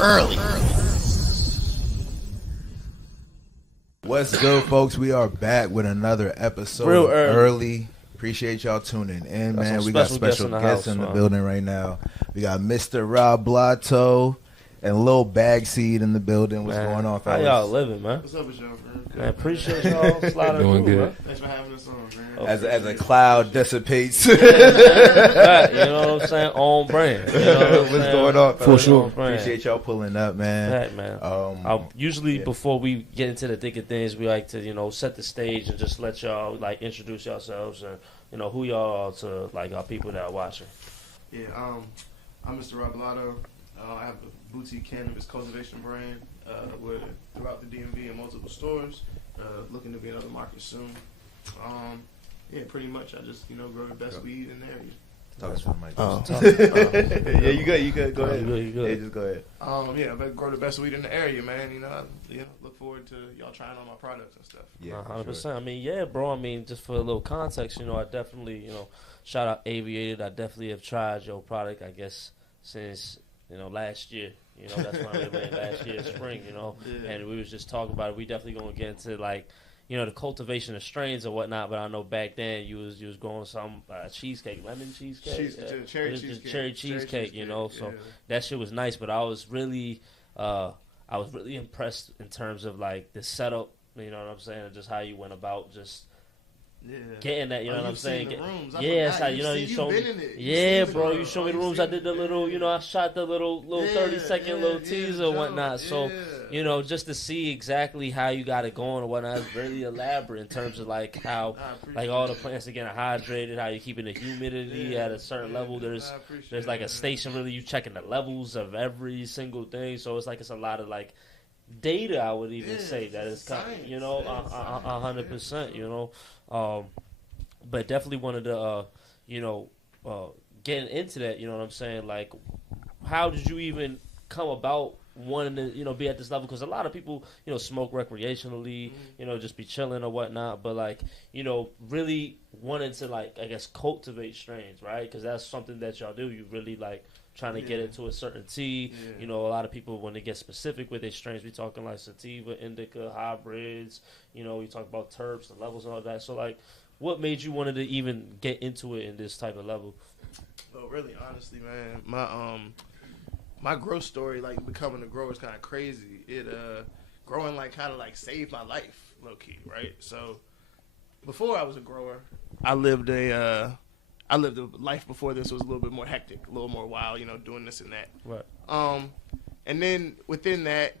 early. What's good, folks? We are back with another episode Real of early. Appreciate y'all tuning in, man. We got special guests in the building right now. We got Mr. Roblato and Lil Bag in the building. What's going on, fellas? How y'all living, man? What's up with y'all, man? Man, appreciate y'all sliding Doing through, good. man. Thanks for having us on, man. As a cloud dissipates. Right, you know what I'm saying? On brand. You know what I'm What's saying? going on? For sure. Appreciate y'all pulling up, man. Right, man. Usually before we get into the thick of things, we like to, set the stage and just let y'all like introduce yourselves and who y'all are to like our people that are watching. Yeah, I'm Mr. Roblato. I have a boutique cannabis cultivation brand. We're throughout the DMV in multiple stores. Looking to be in other markets soon. Yeah, pretty much. I just grow the best weed in the area. Talk to the mic. Yeah, you good. Go ahead. You good. Yeah, just go ahead. Yeah, I grow the best weed in the area, man. I look forward to y'all trying on my products and stuff. Yeah, 100%. Sure. I mean, yeah, bro. I mean, just for a little context, I definitely, shout out Aviated. I definitely have tried your product, I guess, since, last year. That's when I lived in last year, spring, Yeah. And we was just talking about it. We definitely going to get into, like, the cultivation of strains or whatnot, but I know back then you was growing some cheesecake, lemon cheesecake, Cherry cheesecake. Cherry cheesecake, so that shit was nice. But I was really impressed in terms of like the setup, you know what I'm saying, and just how you went about just getting that, you know what I'm saying? Yeah, it's how you showed me. Yeah, bro, you showed me the rooms. I did the little, I shot the little 30-second little teaser and whatnot. So, just to see exactly how you got it going and whatnot is really elaborate in terms of like how, like all the plants are getting hydrated, how you keeping the humidity at a certain level. There's like a station really you checking the levels of every single thing. So it's a lot of like data. I would even say that it's kind of, 100%, but definitely wanted to, getting into that, you know what I'm saying? Like, how did you even come about wanting to, be at this level? Because a lot of people, smoke recreationally, just be chilling or whatnot, but like, really wanting to like, I guess, cultivate strains, right? Because that's something that y'all do. You really like trying to get into a certain tea. A lot of people, when they get specific with their strains, we talking like sativa, indica, hybrids, we talk about terps, the levels and all that. So like, what made you wanted to even get into it in this type of level? Well, really, honestly, man, my growth story, like becoming a grower, is kind of crazy. Growing kind of saved my life, low key, right? So before I was a grower, I lived a life before this was a little bit more hectic, a little more wild, doing this and that. Right. And then within that,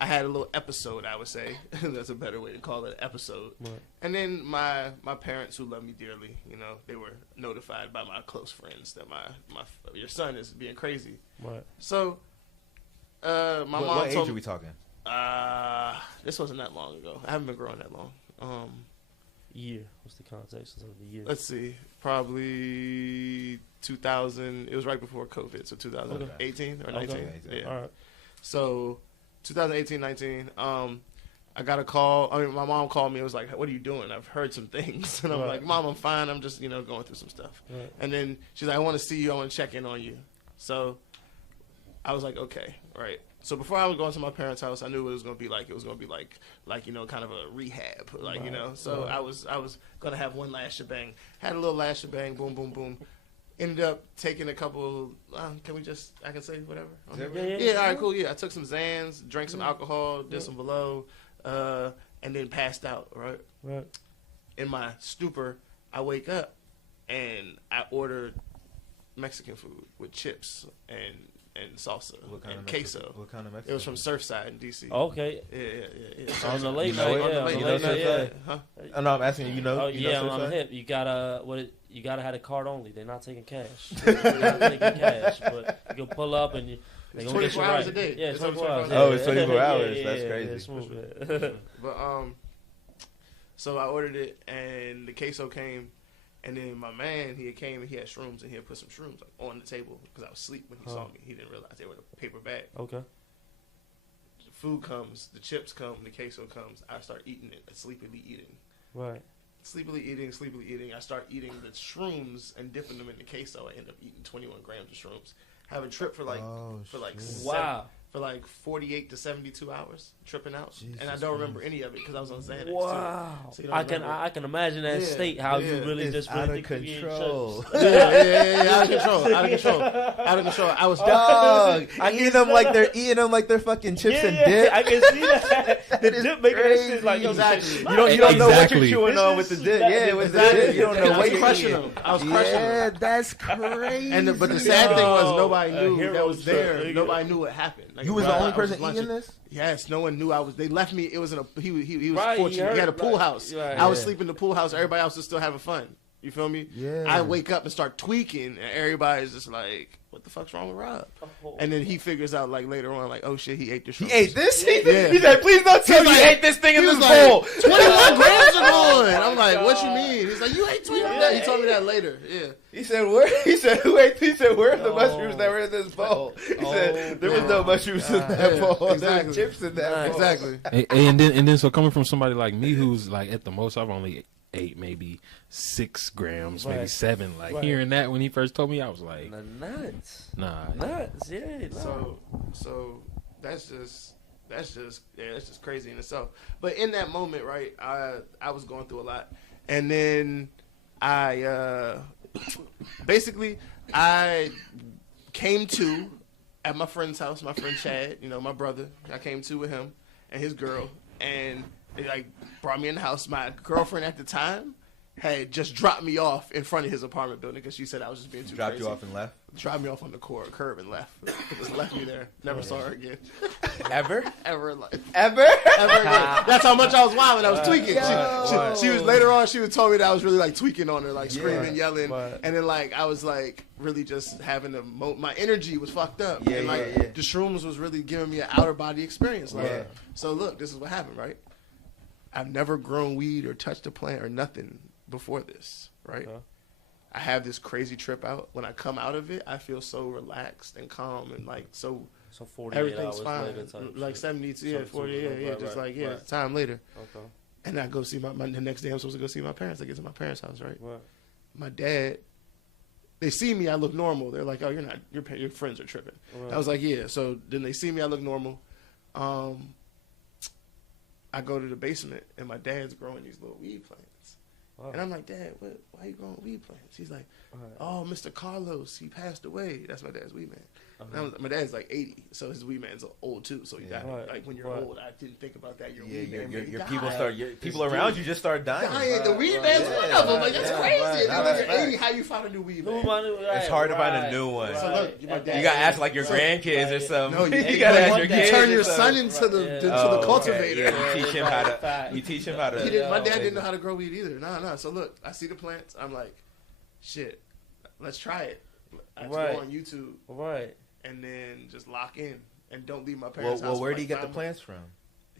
I had a little episode, I would say. That's a better way to call it, an episode. Right. And then my parents, who love me dearly, they were notified by my close friends that your son is being crazy. Right. So my mom What age told are me, we talking? this wasn't that long ago. I haven't been growing that long. Year. What's the context of the year? Let's see, probably 2000. It was right before COVID, so 2018 or 19. Okay. Yeah. All right. So 2018, 19. I got a call. I mean, my mom called me. It was like, "What are you doing? I've heard some things." And I'm like, "Mom, I'm fine. I'm just going through some stuff." Right. And then she's like, "I want to see you. I want to check in on you." So I was like, "Okay, right." So before I was going to my parents' house, I knew what it was going to be like. It was going to be like kind of a rehab, So I was going to have one last shebang. Had a little last shebang, boom, boom, boom. Ended up taking a couple. I can say whatever. Yeah. All right, cool. Yeah, I took some Zans, drank some alcohol, did some below, and then passed out. Right. Right. In my stupor, I wake up and I ordered Mexican food with chips and salsa and queso. What kind of Mexican? It was from Surfside in DC. Okay. Yeah. On the late know night, it? yeah. On the On the late late night, night, yeah. Huh? No, I'm asking you. Oh yeah, know on the Surfside? hip. You gotta have a card only. They're not taking cash. They're not taking cash, but you can pull up and they It's gonna get you 24 hours right. a day. Yeah, It's 24 hours. Oh, it's 24 Yeah, hours. yeah, That's yeah, crazy. yeah, smooth. But so I ordered it and the queso came, and then my man he came and he had shrooms and he had put some shrooms on the table because I was asleep when he saw me. He didn't realize they were in a paper bag. Okay. The food comes, the chips come, the queso comes. I start eating it, sleepily eating. Right. Sleepily eating. I start eating the shrooms and dipping them in the queso. I end up eating 21 grams of shrooms. Have a trip for like Oh, shit. Wow. for like 48 to 72 hours tripping out, Jesus and I don't remember any of it because I was on Xanax. Wow. Too. So I can imagine that state how you really it's just out really of control. Out of control. I was dog eating them like they're fucking chips and dip. I can see that. The dip making that shit like exactly. You don't know what you're chewing on with the dip. Yeah, with the dip. You don't know what you're crushing them. I was crushing them. Yeah, that's crazy. But the sad thing was nobody knew that was there. Nobody knew what happened. Like, you was the only person eating this? Yes, no one knew I was. They left me. It was in a. He was right, fortunate. He had a pool house. Right, I was sleeping in the pool house. Everybody else was still having fun. You feel me? Yeah. I wake up and start tweaking, and everybody's just like, "What the fuck's wrong with Rob?" And then he figures out like later on, like, "Oh shit, he ate this." He ate this? Yeah. He said, "Please don't tell me you ate this thing in this bowl." 21 grams are gone. I'm like, "What you mean?" He's like, "You ate 21." Yeah. He told me that later. Yeah. He said, "Where?" He said, "Who ate?" He said, "Where are the mushrooms that were in this bowl?" He said, "There was no mushrooms in that bowl. Exactly. There were chips in that bowl." Exactly. And then so coming from somebody like me who's like at the most I've only ate maybe 6 grams, maybe 7. Like hearing that when he first told me, I was like, nuts. Nuts. Yeah. So that's just crazy in itself. But in that moment, right, I was going through a lot, and then I basically I came to at my friend's house, my friend Chad, my brother. I came to with him and his girl, and they like brought me in the house. My girlfriend at the time had just dropped me off in front of his apartment building because she said I was just being too Dropped crazy. you off and left? Dropped me off on the curb and left. Just left me there. Never saw her again. Ever? Ever in life. Ever? Ever again. That's how much I was wild when I was tweaking. She was later on. She was told me that I was really like tweaking on her, like screaming, yelling, and then like I was like really just having my energy was fucked up. Yeah, and like the shrooms was really giving me an outer body experience. Like, so look, this is what happened, right? I've never grown weed or touched a plant or nothing before this, right? I have this crazy trip out. When I come out of it, I feel so relaxed and calm and like so 48 everything's hours fine. Later like 72, 40, time later. Okay. And I go see the next day I'm supposed to go see my parents. I get to my parents' house, right? My dad, they see me, I look normal. They're like, "Oh, you're not. Your friends are tripping." I was like, "Yeah." So then they see me, I look normal. I go to the basement and my dad's growing these little weed plants. And I'm like, "Dad, why are you growing weed plants?" He's like, "Oh, Mr. Carlos, he passed away." That's my dad's weed man. My dad's like 80, so his weed man's old too. So you got like when you're old, I didn't think about that. Your weed man, your people around you just start dying. The weed man's one of them. Like that's crazy. And then when you're 80, how you find a new weed man? It's hard to find a new one. So look, you gotta ask like your grandkids or something. No, you gotta ask your kids. Turn your son into the cultivator. You teach him how to. You teach him how to. My dad didn't know how to grow weed either. No. So look, I see the plants. I'm like, shit, let's try it. I just go on YouTube. Right. And then just lock in and don't leave my parents' house. Well, where did he get the plants from?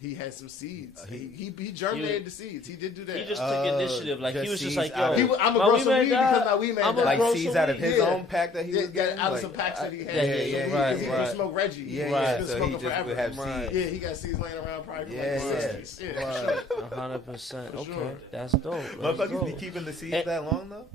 He had some seeds. He germinated the seeds. He did do that. He just took initiative. Like he was just like, "Yo, I'm gonna grow some weed because my weed man like seeds out of his own pack that he was getting. Out of some packs that he had. He would smoke Reggie. He was smoking forever. Yeah, he got seeds laying around probably for like 60s. Yeah, 100%. Okay, that's dope. Motherfuckers be keeping the seeds that long though.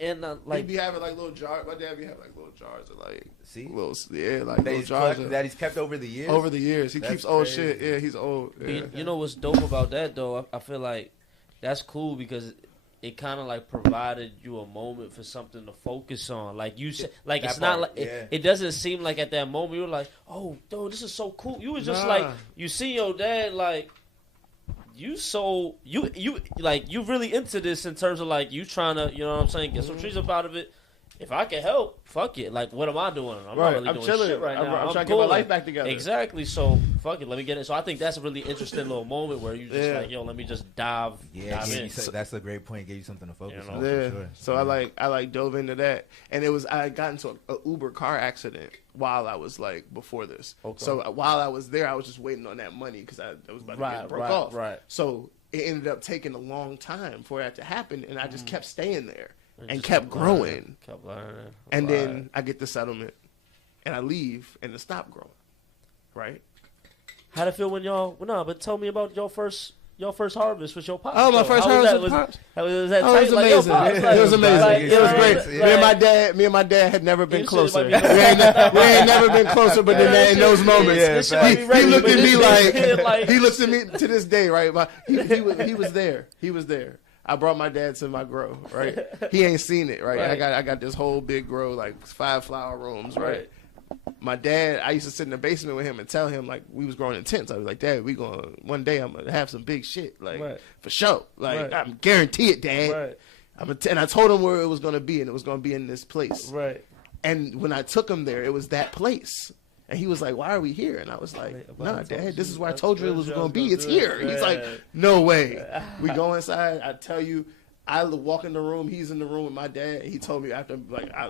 And like he'd be having like little jars. My dad be having like little jars of like little little jars that he's kept over the years. Over the years, he keeps old shit. Yeah, he's old. Yeah. You know what's dope about that though? I feel like that's cool because it kind of like provided you a moment for something to focus on. Like you said, like it's not like it doesn't seem like at that moment you were like, "Oh, dude, this is so cool." You was just like you see your dad like. You really into this in terms of like you trying to, you know what I'm saying, get some trees up out of it. If I can help, fuck it. Like, what am I doing? I'm not really doing chilling shit right now. I'm trying to get my life back together. Exactly. So, fuck it. Let me get it. So, I think that's a really interesting little moment where you just like, yo, let me just dive in. That's a great point. Gave you something to focus on. Yeah. Sure. So, I dove into that. And I got into an Uber car accident while I was like, before this. Okay. So, while I was there, I was just waiting on that money because I was about to get broke off. Right. So, it ended up taking a long time for that to happen. And I just kept staying there. And kept growing. Kept learning. And then I get the settlement. And I leave. And it stopped growing. Right? How'd it feel when y'all... Well, no, but tell me about your first your first harvest with your pops? Oh, my first harvest with pops. Was that it was amazing. It was amazing. It was great. Me and my dad had never been closer. We ain't never been closer, but in those moments, he looked at me like he looks at me to this day, right? He was there. He was there. I brought my dad to my grow, right? He ain't seen it, right? I got this whole big grow, like 5 flower rooms, right? My dad, I used to sit in the basement with him and tell him, like, we was growing in tents. I was like, Dad, one day I'm going to have some big shit, like, for sure. Like, I'm guarantee it, Dad. And I told him where it was going to be, and it was going to be in this place. Right. And when I took him there, it was that place. And he was like, why are we here? And I was like, nah, Dad, this is where I told you it was going to be. It's here. He's like, no way. We go inside. I tell you, I walk in the room. He's in the room with my dad. He told me after,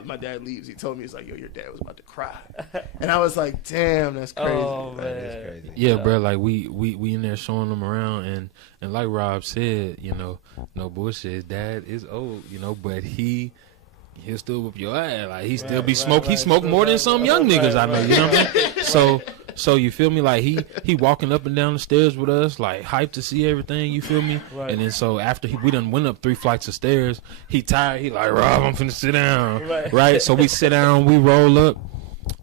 my dad leaves, he told me, he's like, yo, your dad was about to cry. And I was like, damn, that's crazy. Oh, man. That is crazy. Yeah, bro, like we in there showing them around, and like Rob said, no bullshit. His dad is old, but he'll still whip your ass. Like he still be smoke. He smoked more than some young niggas I know. You know what I mean? So you feel me? Like he walking up and down the stairs with us, like hyped to see everything. You feel me? Right. And then so after we done went up 3 flights of stairs, he tired. He like, Rob, I'm finna sit down. Right. So we sit down, we roll up,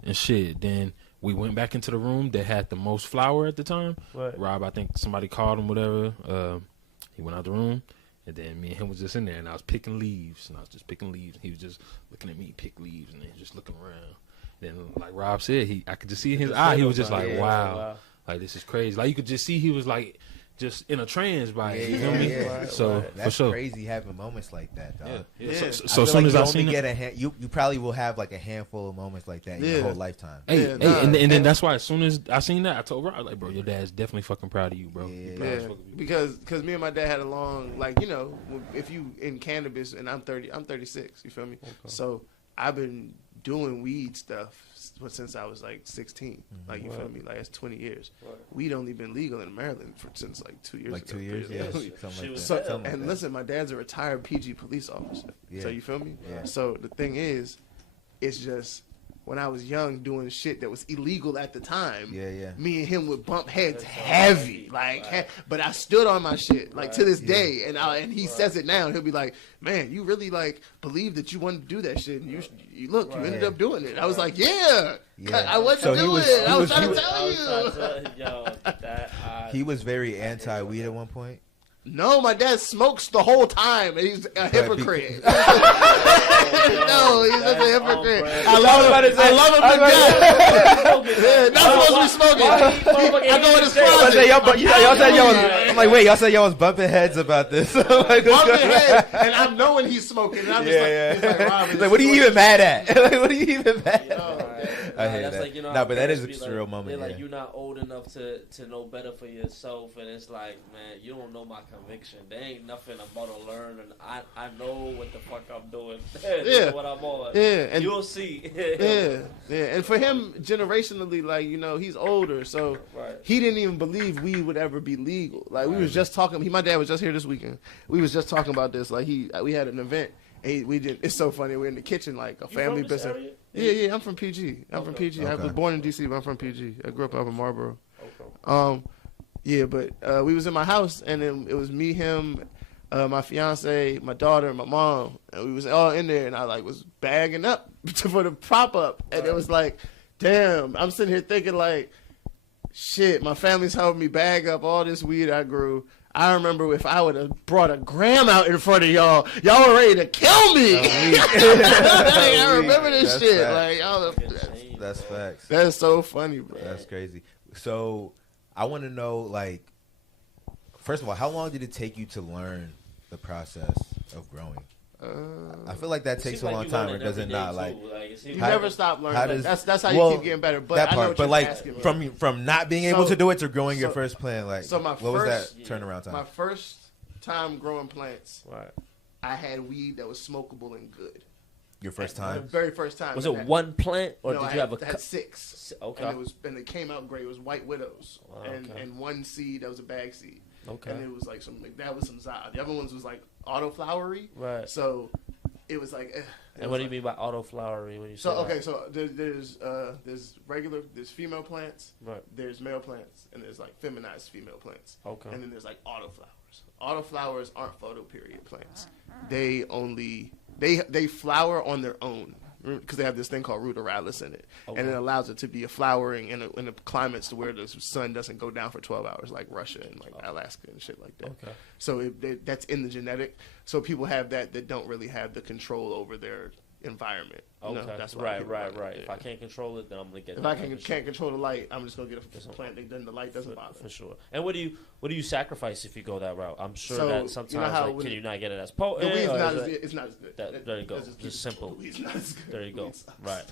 and shit. Then we went back into the room that had the most flour at the time. Right. Rob, I think somebody called him, whatever. He went out the room. And then me and him was just in there, and I was picking leaves, and he was just looking at me, pick leaves, and then just looking around. Then, like Rob said, I could just see in his eye, he was just like, wow, like this is crazy. Like you could just see he was like, just in a trance by it. You know what I mean? Yeah. So that's for sure, crazy having moments like that, dog. Yeah. So as soon like as you I only seen get it, you probably will have like a handful of moments like that in your whole lifetime. And then that's why as soon as I seen that, I told Rob, like, bro, your dad's definitely fucking proud of you, bro. Yeah. Because me and my dad had a long, like, if you in cannabis, and I'm 36, you feel me? Okay. So I've been doing weed stuff since I was like 16. Like, you feel me? Like, it's 20 years. Right. Weed only been legal in Maryland since like 2 years like ago. 2 years? Yeah. Listen, my dad's a retired PG police officer. Yeah. So, you feel me? Yeah. So, the thing is, it's just, when I was young doing shit that was illegal at the time, me and him would bump heads heavy. Like, but I stood on my shit, like, to this day. And he says it now, and he'll be like, man, you really, like, believe that you wanted to do that shit. And you ended up doing it. I was like, I wasn't doing it. I was trying to tell you. He was very anti-weed at one point. No, my dad smokes the whole time, and he's a hypocrite. No, he's just a hypocrite. I love him to death. Not supposed to be smoking. I go in his closet. I'm like, wait, y'all said y'all was bumping heads about this. Bumping heads, and I'm knowing he's smoking, and I'm just like, Rob, like, what are you even mad at? Like, what are you even mad at? I hate that's that. like, No, but that is a surreal moment. They're like, you're not old enough to know better for yourself, and it's like, man, you don't know my conviction. There ain't nothing I'm about to learn, and I know what the fuck I'm doing. What I'm on. And you'll see. And for him, generationally, like, he's older, so he didn't even believe weed would ever be legal. Like, we was just talking. My dad was just here this weekend. We was just talking about this. Like, we had an event. And we did. It's so funny. We're in the kitchen, like a family business. Yeah. I'm from PG. I'm from PG. I was born in DC, but I'm from PG. I grew up in Marlboro. Yeah, but we was in my house, and then it was me, him, my fiance, my daughter, and my mom, and we was all in there, and I like was bagging up for the prop up, and it was like, damn, I'm sitting here thinking like, shit, my family's helping me bag up all this weed I grew. I remember if I would have brought a gram out in front of y'all were ready to kill me. I remember this shit. Facts. Like, that's facts. That's so funny, bro. That's crazy. So I want to know, like, first of all, how long did it take you to learn the process of growing? I feel like that takes a long time, or does it not? Like, you never stop learning. That's how you keep getting better. But that part, I know what but you're like asking, from not being able to do it to growing your first plant, like, what was that turnaround time? My first time growing plants, I had weed that was smokable and good. Your first time? My very first time. Was it one plant, or did you have I had 6. Okay. And it came out great. It was White Widows, and one seed that was a bag seed. Okay. And it was like that was some Zod. The other ones was like autoflowery. Right. So it was like. And what do you mean by autoflowery when you say that? So there's female plants, right? There's male plants, and there's like feminized female plants. Okay. And then there's like autoflowers. Autoflowers aren't photoperiod plants. They flower on their own because they have this thing called ruderalis in it, and it allows it to be a flowering in a climates to where the sun doesn't go down for 12 hours like Russia and like Alaska and shit like that. Okay. So that's in the genetic. So people have that don't really have the control over their environment. Okay. You know, that's why right. Yeah. If I can't control it, then I'm gonna get. If I can't control the light, I'm just gonna get a plant that then the light doesn't bother. For sure. And what do you sacrifice if you go that route? I'm sure So, that sometimes can you not get it as potent? The weed's it's not as good. There you go. Just simple. The weed's not as good. There you go.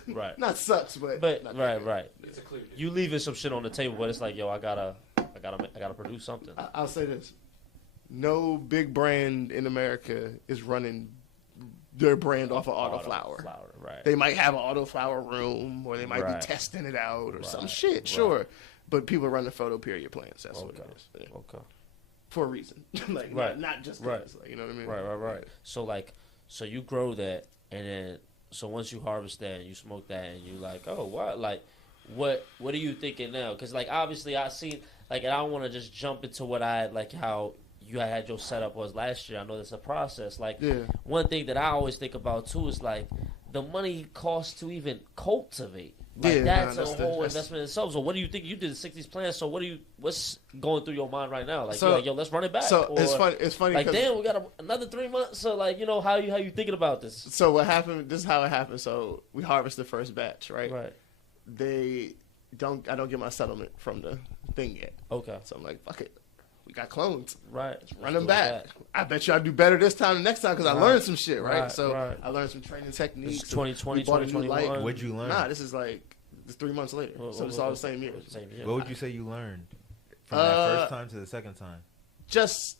Right. Not sucks, but right. It's a clear. You leaving some shit on the table, but it's like, yo, I gotta produce something. I'll say this: no big brand in America is running their brand off of autoflower. Right. They might have an autoflower room, or they might be testing it out, or some shit. Sure, but people run the photoperiod plants. That's what it is. Yeah. Okay. For a reason, like not just because, like, you know what I mean? Right. So you grow that, and then once you harvest that and you smoke that, and you like, oh, what? Like, what are you thinking now? Because like obviously I seen like, and I don't want to just jump into what I like how you had your setup was last year. I know that's a process. Like one thing that I always think about too is like the money costs to even cultivate. Like that's a whole investment in itself. So what do you think? You did 60s plans. So what's going through your mind right now? Like, you're like, yo, let's run it back. So or, it's funny. Like, damn, we got another 3 months. So like, you know, how you thinking about this? So what happened? This is how it happened. So we harvest the first batch, right? Right. I don't get my settlement from the thing yet. Okay. So I'm like, fuck it. We got clones. Right. Run them back. I bet you I do better this time than next time because I learned some shit, right? So I learned some training techniques. 2020, 2021. What'd you learn? Nah, this is like 3 months later. So it's all the same year. What would you say you learned from that first time to the second time? Just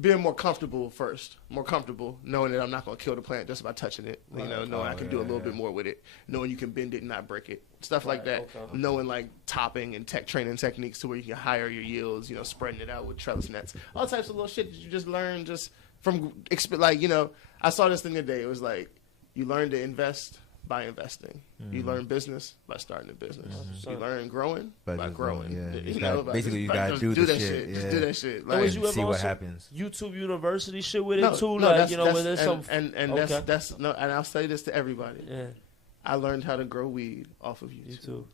being more comfortable first. More comfortable knowing that I'm not going to kill the plant just by touching it. You know, knowing I can do a little bit more with it. Knowing you can bend it and not break it. Stuff like that. Okay. Knowing like topping and training techniques to where you can higher your yields, you know, spreading it out with trellis nets. All types of little shit that you just learn just from, like, you know, I saw this thing today. It was like, you learn to invest by investing. Mm-hmm. You learn business by starting a business. Mm-hmm. You learn growing by growing. Yeah. You know, basically, you got to do that shit. Yeah. Just do that shit. Like, and see what happens. YouTube University shit with it too. Like, you know, where there's some... And that's no, and I'll say this to everybody. Yeah. I learned how to grow weed off of YouTube.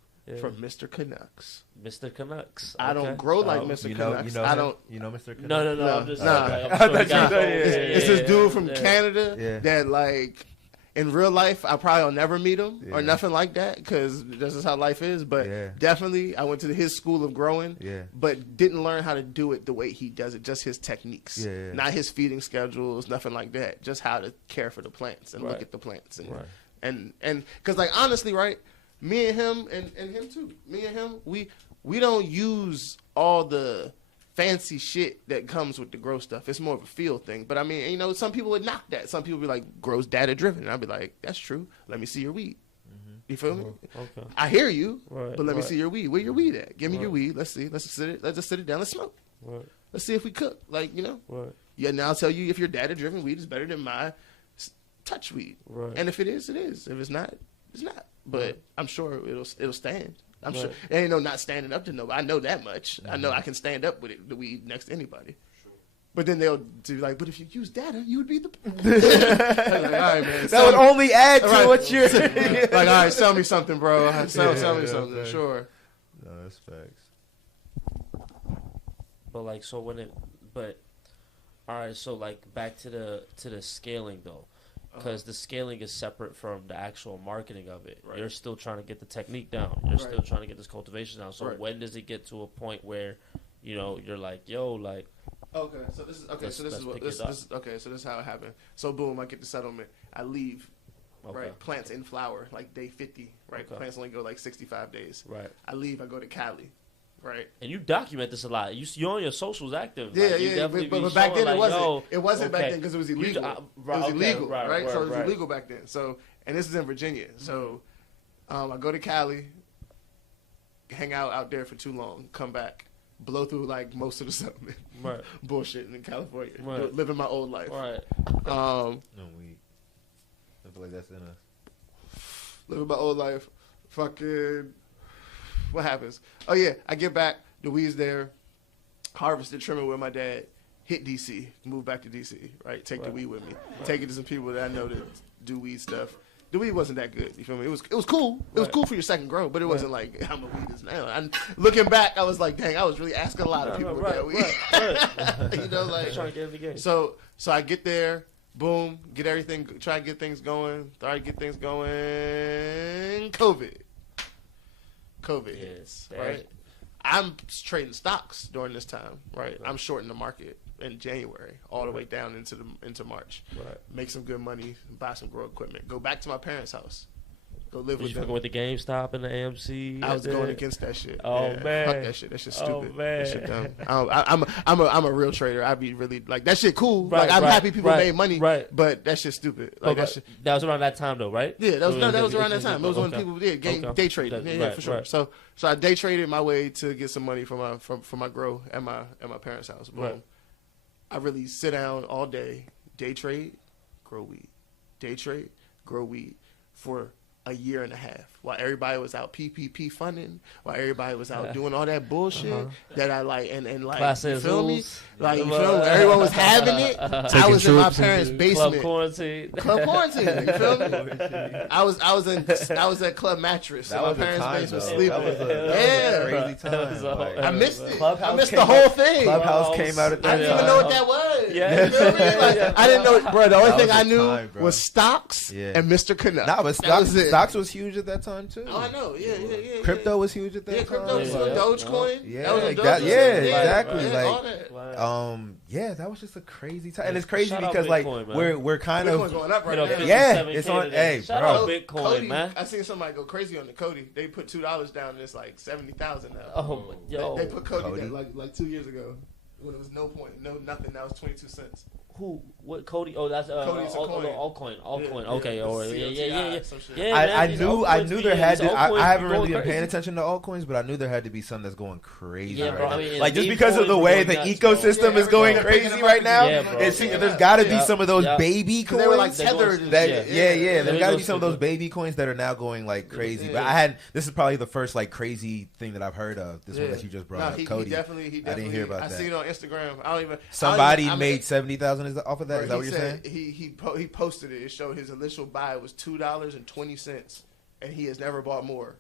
From Mr. Canucks. Mr. Canucks. I don't grow like Mr. Canucks. I don't. You know Mr. Canucks? No. I'm just it's this dude from Canada that, like, in real life, I probably will never meet him or nothing like that because this is how life is. But definitely, I went to his school of growing, but didn't learn how to do it the way he does it. Just his techniques, not his feeding schedules, nothing like that. Just how to care for the plants and look at the plants and because, like, honestly, right. Me and him and him too. Me and him, we don't use all the fancy shit that comes with the grow stuff. It's more of a feel thing. But I mean, you know, some people would knock that. Some people be like, grow's data driven. And I'd be like, that's true. Let me see your weed. Mm-hmm. You feel me? Okay. I hear you, but let me see your weed. Where your weed at? Give me your weed. Let's see. Let's just sit it down. Let's smoke. Let's see if we cook. Like, you know. Yeah. Now I'll tell you if your data driven weed is better than my touch weed. And if it is, it is. If it's not, it's not. But I'm sure it'll stand. I'm sure it ain't no not standing up to nobody. I know that much. I know I can stand up with it, the weed next to anybody. Sure. But then they'll do like, but if you use data, you would be the. Like, all right, man. That would only add to what you're. Like, all right, sell me something, bro. Sell me something. Okay. Sure. No, that's facts. But like, so when it, but all right, so like back to the scaling though. Because the scaling is separate from the actual marketing of it. You're still trying to get the technique down. You're still trying to get this cultivation down. So when does it get to a point where, you know, you're like, yo, like... Okay, so this is how it happened. So boom, I get the settlement. I leave, right? Plants in flower, like day 50, right? Okay. Plants only go like 65 days. Right. I leave, I go to Cali. Right, and you document this a lot. You're on your socials active. Yeah, like, but back then it wasn't. It wasn't back then because it was illegal. It was illegal, right? So it was illegal back then. So, and this is in Virginia. So, I go to Cali, hang out there for too long, come back, blow through like most of the settlement, bullshit in California, living my old life. Right. No weed. feel like that's in us. Living my old life. Fucking, what happens? Oh yeah, I get back. The weed's there. Harvested, trimming with my dad. Hit DC. Move back to DC. Right. Take the weed with me. Take it to some people that I know that do weed stuff. The weed wasn't that good. You feel me? It was cool. It was cool for your second grow, but it wasn't like how my weed is now. And looking back, I was like, dang, I was really asking a lot of people with that weed. You know, like trying to get in the game. So I get there, boom, get everything, try to get things going. COVID hits, right? I'm trading stocks during this time, right? I'm shorting the market in January all the way down into March. Right. Make some good money, buy some grow equipment, go back to my parents' house, go live Was with you them. fucking with the GameStop and the AMC? I was going against that shit. Oh, man. Fuck that shit. That shit's stupid. Oh, man. That shit dumb. I'm a real trader. I'd be really like that shit cool. Right, like I'm right, happy people right, made money. right. But that shit's stupid. Like that shit. That was around that time though, right? Yeah, that was around that time. It was when people did day trading. Yeah, Right, for sure. right. So I day traded my way to get some money from my grow at my parents' house. Boom. Right. I really sit down all day, day trade, grow weed, day trade, grow weed for a year and a half while everybody was out PPP funding, while everybody was out doing all that bullshit that I like and like Classes, you feel me? rules. Like you feel me? Everyone was having it. I was in my parents' basement. Club quarantine. Club quarantine, you feel me? I was at Club Mattress. That So my was the parents' time, basement though. sleeping. That was Yeah. crazy time. Like, I missed it. Clubhouse I missed came the whole out- thing. Clubhouse came out at that I didn't even time. know what that was. Yeah. You feel me? Like, I didn't know, bro. The only That thing was I the knew time, bro. was stocks Yeah. and Mr. Canuck. Nah, but That was it. stocks was huge at that time too. Oh, I know. Yeah. Crypto was huge at that Yeah, time. crypto was Like, Dogecoin. Yeah, That was on exactly. Dogecoin. Yeah, exactly. Yeah, all that. Like, yeah, that was just a crazy time, and it's crazy Shout out because like Bitcoin, man. we're kind Bitcoin of going up right You know, now. 57K Yeah, it's on- today. hey, Shout bro. out Bitcoin, Cody, man. I seen somebody go crazy on the Cody. They put $2 down and it's like 70,000 now. Oh, yo. They put Cody, Cody? down like 2 years ago when it was no point, no nothing. Now it's 22 cents. Who? What? Cody? Oh, that's Cody's a coin. altcoin. Yeah, Okay, yeah. all right. Yeah. Some shit. Yeah, I man, these knew altcoins there be- had these to. altcoins I haven't be going really been paying crazy. attention to altcoins, but I knew there had to be some that's going crazy Yeah, right bro, now. I mean, Like just meme because of coins the be way going the nuts, bro. ecosystem Yeah, is going everything crazy picking right up now, Yeah, bro. there's got to be Yeah. some of those Yeah. baby coins. They were like They tethered. go- and That, shit. yeah, there's They got to go be some of those stupid. baby coins that are now going like crazy. Yeah. But this is probably the first like crazy thing that I've heard of. This one that you just brought up, He Cody. definitely. I didn't hear about I that. seen it on Instagram. Somebody made 70,000 off of that. Is that what you're saying? He posted it. It showed his initial buy was $2.20, and he has never bought more.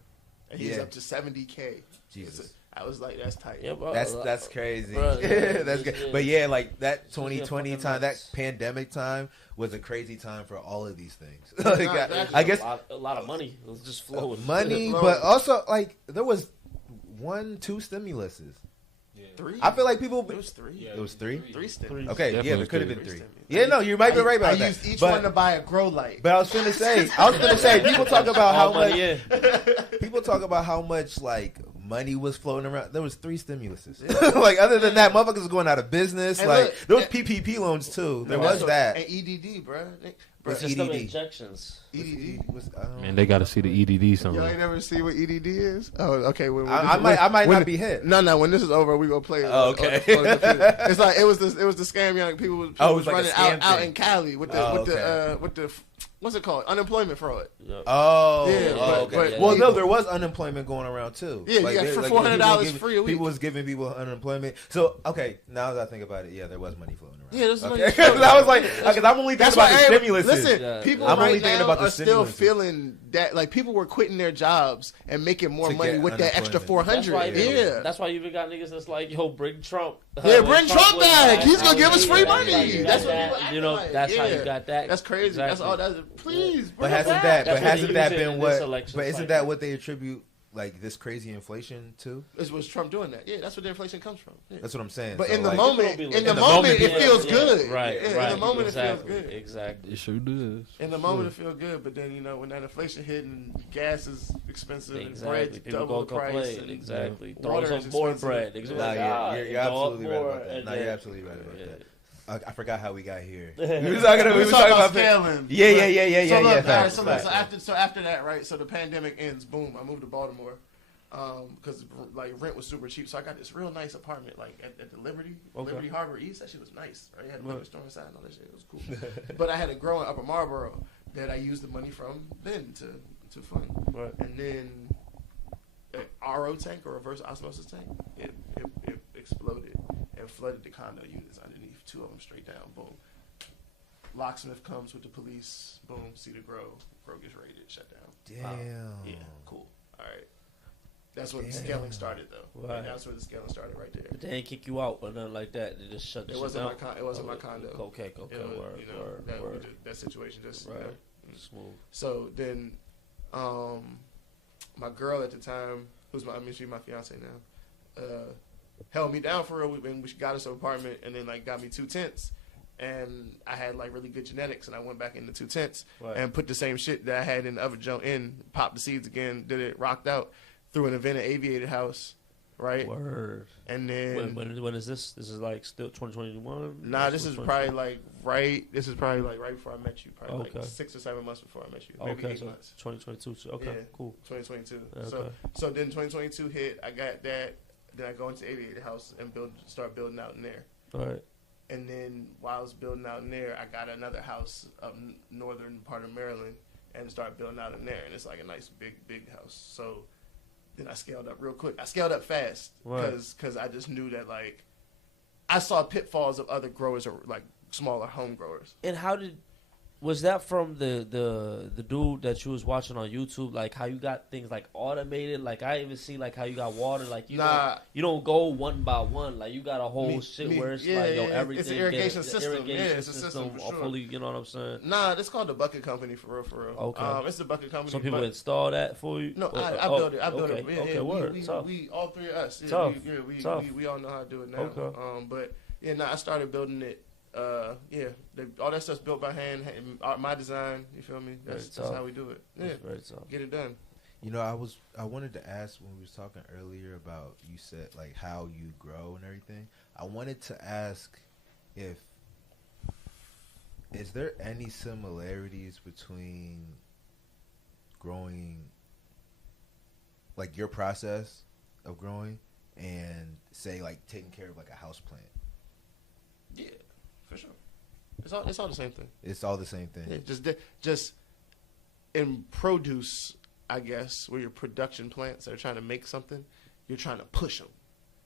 And he's Yeah. up to 70K. Jesus. I was like, that's tight. Yeah, bro. That's crazy. Bro, That's yeah. good. But yeah, like that 2020 fucking time, that nuts. pandemic time was a crazy time for all of these things. No, Like, exactly. I guess a lot of money. It was just flowing. money, Flowing. but also like there was 2 stimuluses. 3? I feel like people. It was 3. It was 3. 3 stimulus. Okay, Definitely yeah, there was could have 3. been 3. Three Yeah, no, you might be right about I that. used each but, one to buy a grow light. But I was gonna say, people talk about how All money, much yeah. people talk about how much like money was floating around. There was 3 stimuluses. Like other than that, motherfuckers was going out of business. And like look, there was PPP loans too. There was that. And EDD, bro. What's System EDD? injections. EDD. Man, they got to see the EDD Y'all somewhere. ain't never see what EDD is? Oh, okay. I might not be hit. No. When this is over, we gonna play it. Oh, okay. on the computer. It's like it was the scam. Young people was, Oh, it was was like a running scam out thing. in Cali with the Oh, okay. with the what's it called, unemployment fraud. Oh, Yeah, but- well, no, there was unemployment going around too. Yeah, you got they- for people were $400 giving- free a week. People was giving people unemployment. So okay, now that I think about it, yeah, there was money flowing around. Yeah, there's money Okay. flowing. I was like, because I'm only thinking about the stimulus. Listen, Yeah. people I'm right only thinking now about the are still stimuluses. feeling that like people were quitting their jobs and making more To money get with that extra unemployment. That's why, $400. that's why you even got niggas that's like, yo, bring Trump. Yeah, bring Trump was back. back. He's gonna give us free Yeah, money. like, That's what that, people acting you know. like. That's how Yeah. you got that. That's crazy. That's Exactly. all. That's please. But Bring hasn't it that? back. But That's what hasn't they that use it been in what? this election But isn't cycle. that what they attribute like this crazy inflation to? It was Trump doing that. Yeah, that's where the inflation comes from. Yeah. That's what I'm saying. But So, in the like, moment, in in the the moment, moment, it yeah, feels yeah. good. Right, Yeah, right. in the moment, exactly, it feels good. Exactly. It sure does. In the moment, it feels good. But then when that inflation hit and gas is expensive and Exactly. bread's People double go the price, complain. and Exactly. water Throw is some more expensive. bread. Niggas Nah, be like, you're go up absolutely right more, about that. and No, then- you're absolutely right about Yeah. that. I forgot how we got here. We was talking about scaling. Yeah. So look, all right, facts, so look, facts. so after that, right? So the pandemic ends. Boom, I moved to Baltimore because like rent was super cheap. So I got this real nice apartment like at the Liberty Harbor East. That shit was nice, right? It had a liquor store inside and all that shit. It was cool. But I had to grow in Upper Marlboro. that I used the money from then to fund. Right. And then an RO tank or reverse osmosis tank, it exploded and flooded the condo units underneath, 2 of them straight down. Boom. Locksmith comes with the police. Boom. See the grow. Grow gets raided. Shut down. Damn. Yeah. Cool. All right. That's when the scaling started, though. Right. That's where the scaling started right there. But they ain't kick you out or nothing like that. They just shut the It shit wasn't down. my it wasn't my condo. Okay. It was, Word. that situation just Right. you know. Smooth. So then, my girl at the time, she's my fiance now, held me down for real. When we got us an apartment, and then like got me 2 tents, and I had like really good genetics, and I went back into 2 tents and put the same shit that I had in the other joint in, popped the seeds again, did it, rocked out, through an event at Aviated House. Right. Word. And then when is this? This is like still 2021. Nah, this is probably like right. This is probably like right before I met you. Probably like 6 or 7 months before I met you. Maybe 8 months. 2022. Okay, cool. 2022. Okay. So then 2022 hit. I got that. Then I go into Aviator House and start building out in there. All right. And then while I was building out in there, I got another house up northern part of Maryland and start building out in there. And it's like a nice big house. So then I scaled up real quick. I scaled up fast because I just knew that like I saw pitfalls of other growers or like smaller home growers. And was that from the dude that you was watching on YouTube? Like how you got things like automated? Like I even see like how you got water. Like you don't go one by one. Like you got a whole where it's everything. It's an irrigation system. It's a system for sure. Fully, you know what I'm saying? Nah, it's called the Bucket Company for real. Okay. It's the Bucket Company. Some people install that for you. No, I built it. I built it. Okay, word. We all 3 of us. Tough. We all know how to do it now. Okay. But I started building it. All that stuff's built by hand, my design. You feel me? That's how we do it. Yeah, very tough. Get it done. You know, I wanted to ask when we was talking earlier about you said like how you grow and everything. I wanted to ask is there any similarities between growing, like your process of growing, and say like taking care of like a house plant? Yeah. For sure, it's all the same thing. It's all the same thing. Yeah, just in produce, I guess, where your production plants that are trying to make something, you're trying to push them.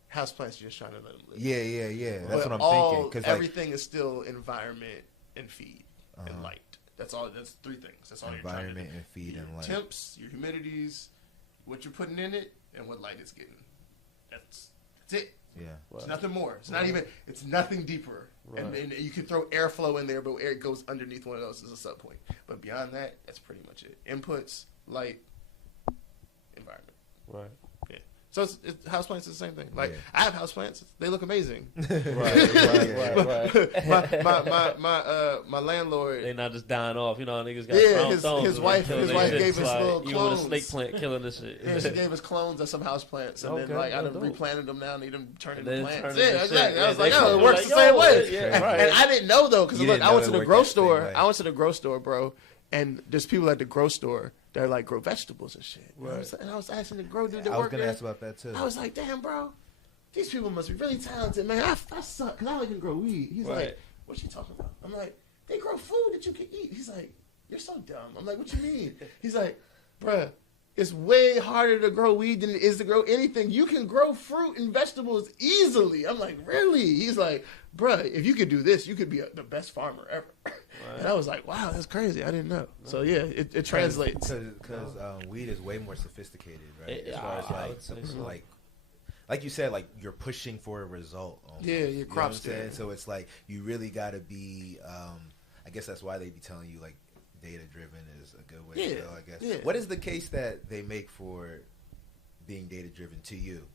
House plants, you're just trying to let them live. Yeah. That's but what I'm thinking. Because everything is still environment and feed and light. That's all. That's 3 things. That's all you're trying to do. Environment and feed and light. Temps, your humidities, what you're putting in it, and what light it's getting. That's it. Yeah. It's nothing more. It's not even. It's nothing deeper. Right. And you can throw airflow in there, but air goes underneath one of those as a sub point. But beyond that, that's pretty much it. Inputs, light, environment. Right. Yeah. So houseplants is the same thing. Like I have houseplants; they look amazing. Right. My landlord. They not just dying off. You know, niggas got his wife gave us little clones. You with a snake plant killing this shit. Yeah, she gave us clones of some houseplants, and then like I done replanted them now, and they done turned into plants. Yeah, exactly. I was like, it works the same way. And I didn't know though, because look, I went to the grocery store. I went to the grocery store, bro, and there's people at the grocery store that like grow vegetables and shit. Right. And I was asking the grow dude to work. I was gonna ask about that too. I was like, damn, bro, these people must be really talented, man. I suck because I don't even grow weed. He's like, what's she talking about? I'm like, they grow food that you can eat. He's like, you're so dumb. I'm like, what you mean? He's like, bruh, it's way harder to grow weed than it is to grow anything. You can grow fruit and vegetables easily. I'm like, really? He's like, bruh, if you could do this, you could be the best farmer ever. Right. And I was like, wow, that's crazy. I didn't know. So yeah, it translates. Because weed is way more sophisticated, right? As far as like you said, like you're pushing for a result. Almost. Yeah, your crops. There. So it's like you really got to be. I guess that's why they be telling you like data driven is a good way to go. I guess. Yeah. What is the case that they make for being data driven to you?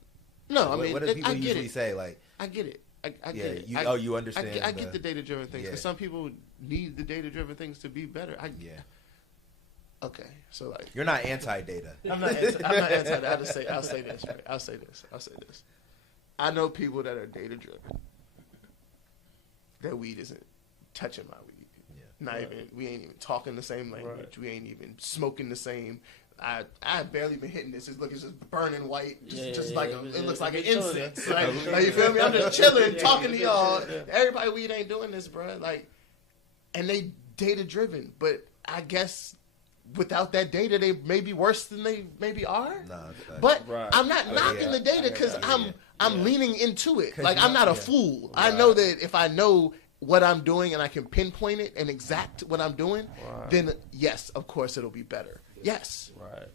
No, I mean, what do people usually say? Like, I get it. I get it. You understand. I get the data-driven things. Because some people need the data-driven things to be better. Okay, so like you're not anti-data. I'm not anti-data. I'll say this. Right? I'll say this. I know people that are data-driven. That weed isn't touching my weed. Yeah. Not even. We ain't even talking the same language. Right. We ain't even smoking the same. I barely been hitting this. It's just burning white. It looks like an incense. Like you feel me? I'm just chilling, talking to y'all. Everybody weed ain't doing this, bro. Like, and they data driven, but I guess without that data, they may be worse than they maybe are. Nah, but right. I'm not knocking the data because I'm leaning into it. Like I'm not a fool. I know that if I know what I'm doing and I can pinpoint it and exact what I'm doing, then yes, of course it'll be better. Yes,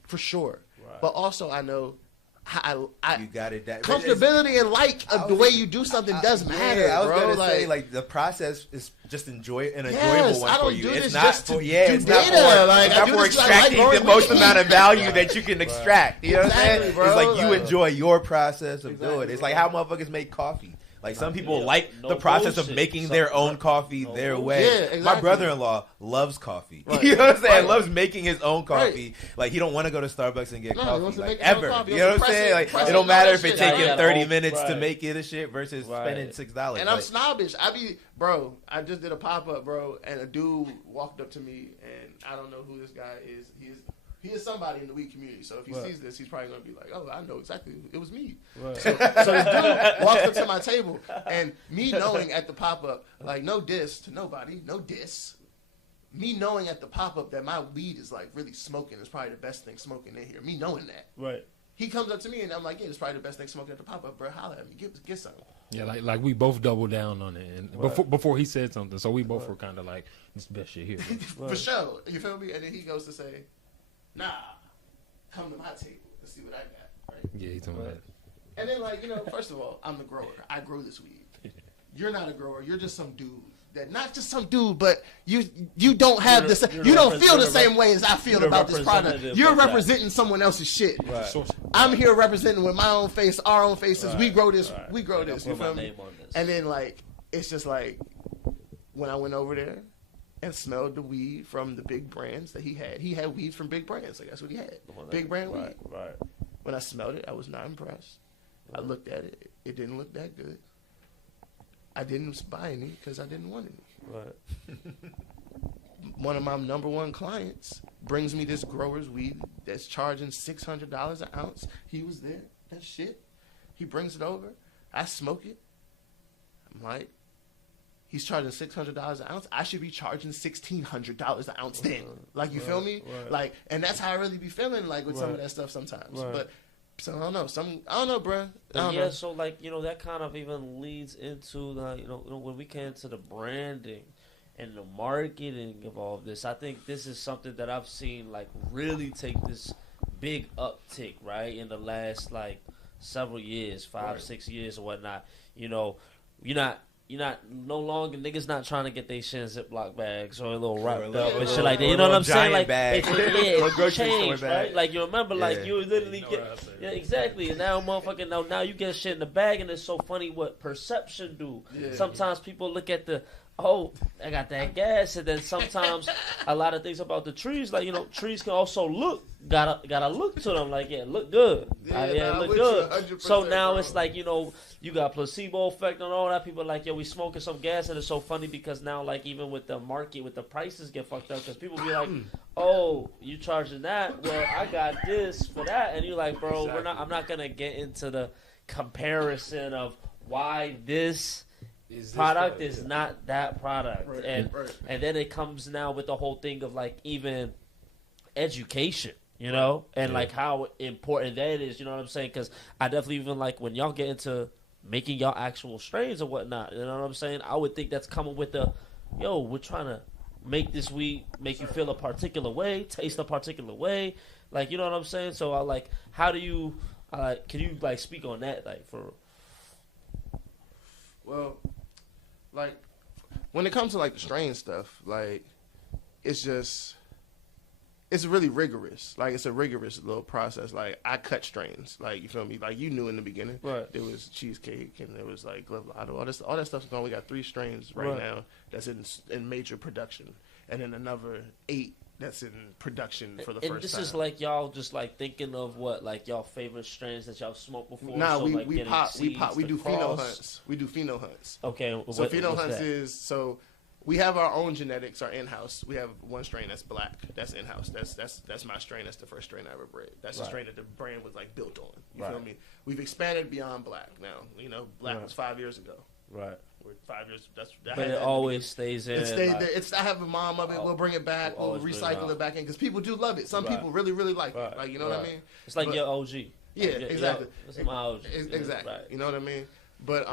for sure. But also I know you got it. Comfortability and the way you do something does matter. I was bro. gonna say the process is just an enjoyable one I for don't you. do It's this not just for to it's do not data. it's not for extracting the most amount of value that you can extract. You know what I'm saying? Bro. It's like you enjoy your process of doing it. It's like how motherfuckers make coffee. Like some people like the process of making their own coffee their way. Yeah, exactly. My brother-in-law loves coffee. You know what I'm saying? Loves making his own coffee. Like he don't want to go to Starbucks and get coffee like ever. You know what I'm saying? Like it don't matter if it take him 30 minutes to make it a shit versus spending $6. And I'm snobbish. I just did a pop-up, bro, and a dude walked up to me, and I don't know who this guy is. He is somebody in the weed community, so if he sees this, he's probably going to be like, oh, I know exactly. It was me. So this dude walks up to my table, and me knowing at the pop-up, like, no diss to nobody, no diss. Me knowing at the pop-up that my weed is, like, really smoking is probably the best thing smoking in here. Me knowing that. Right. He comes up to me, and I'm like, yeah, it's probably the best thing smoking at the pop-up, bro. Holla at me. Get something. Yeah, like we both doubled down on it, and before he said something, so we both were kind of like, "This is the best shit here." For sure, you feel me? And then he goes to say, "Nah, come to my table and see what I got." Right? Yeah, he's talking about it. And then, first of all, I'm the grower. I grow this weed. You're not a grower. You're just some dude. Not just some dude, but you don't have the same. You don't feel the same way as I feel about this product. You're representing someone else's shit. Right. I'm here representing with my own face, our own faces. Right. We grow this. Right. We grow this. You feel me? And then it's just like when I went over there and smelled the weed from the big brands that he had weed from big brands. Like that's what he had. Big brand weed. Right. When I smelled it, I was not impressed. I looked at it. It didn't look that good. I didn't buy any because I didn't want any. Right. One of my number one clients brings me this grower's weed that's charging $600 an ounce. He was there. That shit. He brings it over. I smoke it. I'm like, he's charging $600 an ounce. I should be charging $1,600 an ounce then. Like, you feel me? Right. Like, and that's how I really be feeling like with some of that stuff sometimes. Right. But so I don't know, bro. Yeah, so that kind of even leads into when we get into the branding and the marketing of all of this. I think this is something that I've seen really take this big uptick, right, in the last several years, 5-6 years or whatnot. You're not no longer niggas not trying to get their shit in Ziploc bags or a little wrapped up and shit like that. You know what I'm saying? Like it's changed, right? Like you remember, you literally exactly. And now now you get shit in the bag, and it's so funny what perception do. Yeah. Sometimes people look at I got that gas, and then sometimes a lot of things about the trees, trees can also gotta look to them, look good, look good. So now it's you got placebo effect on all that. People we smoking some gas, and it's so funny because now even with the market, with the prices get fucked up because people be like, oh, you charging that? Well, I got this for that, and you're like, bro, exactly. I'm not gonna get into the comparison of why this product is not that product, and then it comes now with the whole thing of even education, and how important that is. You know what I'm saying? Because I definitely even when y'all get into making y'all actual strains or whatnot. You know what I'm saying? I would think that's coming with we're trying to make this weed make you feel a particular way, taste a particular way. You know what I'm saying? So how do you can you speak on that for? Well, when it comes to the strain stuff, it's really rigorous. It's a rigorous little process. I cut strains. You feel me? You knew in the beginning. Right. There was cheesecake and there was Roblato. All that stuff's gone. We got 3 strains right now that's in major production, and then another 8 that's in production for the first time. And this is y'all just thinking of what y'all favorite strains that y'all smoked before. Nah, we do pheno hunts. We do pheno hunts. Okay. So pheno hunts is we have our own genetics, our in-house. We have one strain that's black. That's in-house. That's my strain. That's the first strain I ever bred. That's the strain that the brand was built on. You feel me? We've expanded beyond black now. Black was 5 years ago. Right. We're 5 years. But it always stays in. It stays there. It's I have a mom of it. We'll bring it back. We'll recycle it back in because people do love it. Some people really, really like it. Like you know what I mean? It's like your OG. Yeah, exactly. This is my OG. Exactly. You know what I mean? But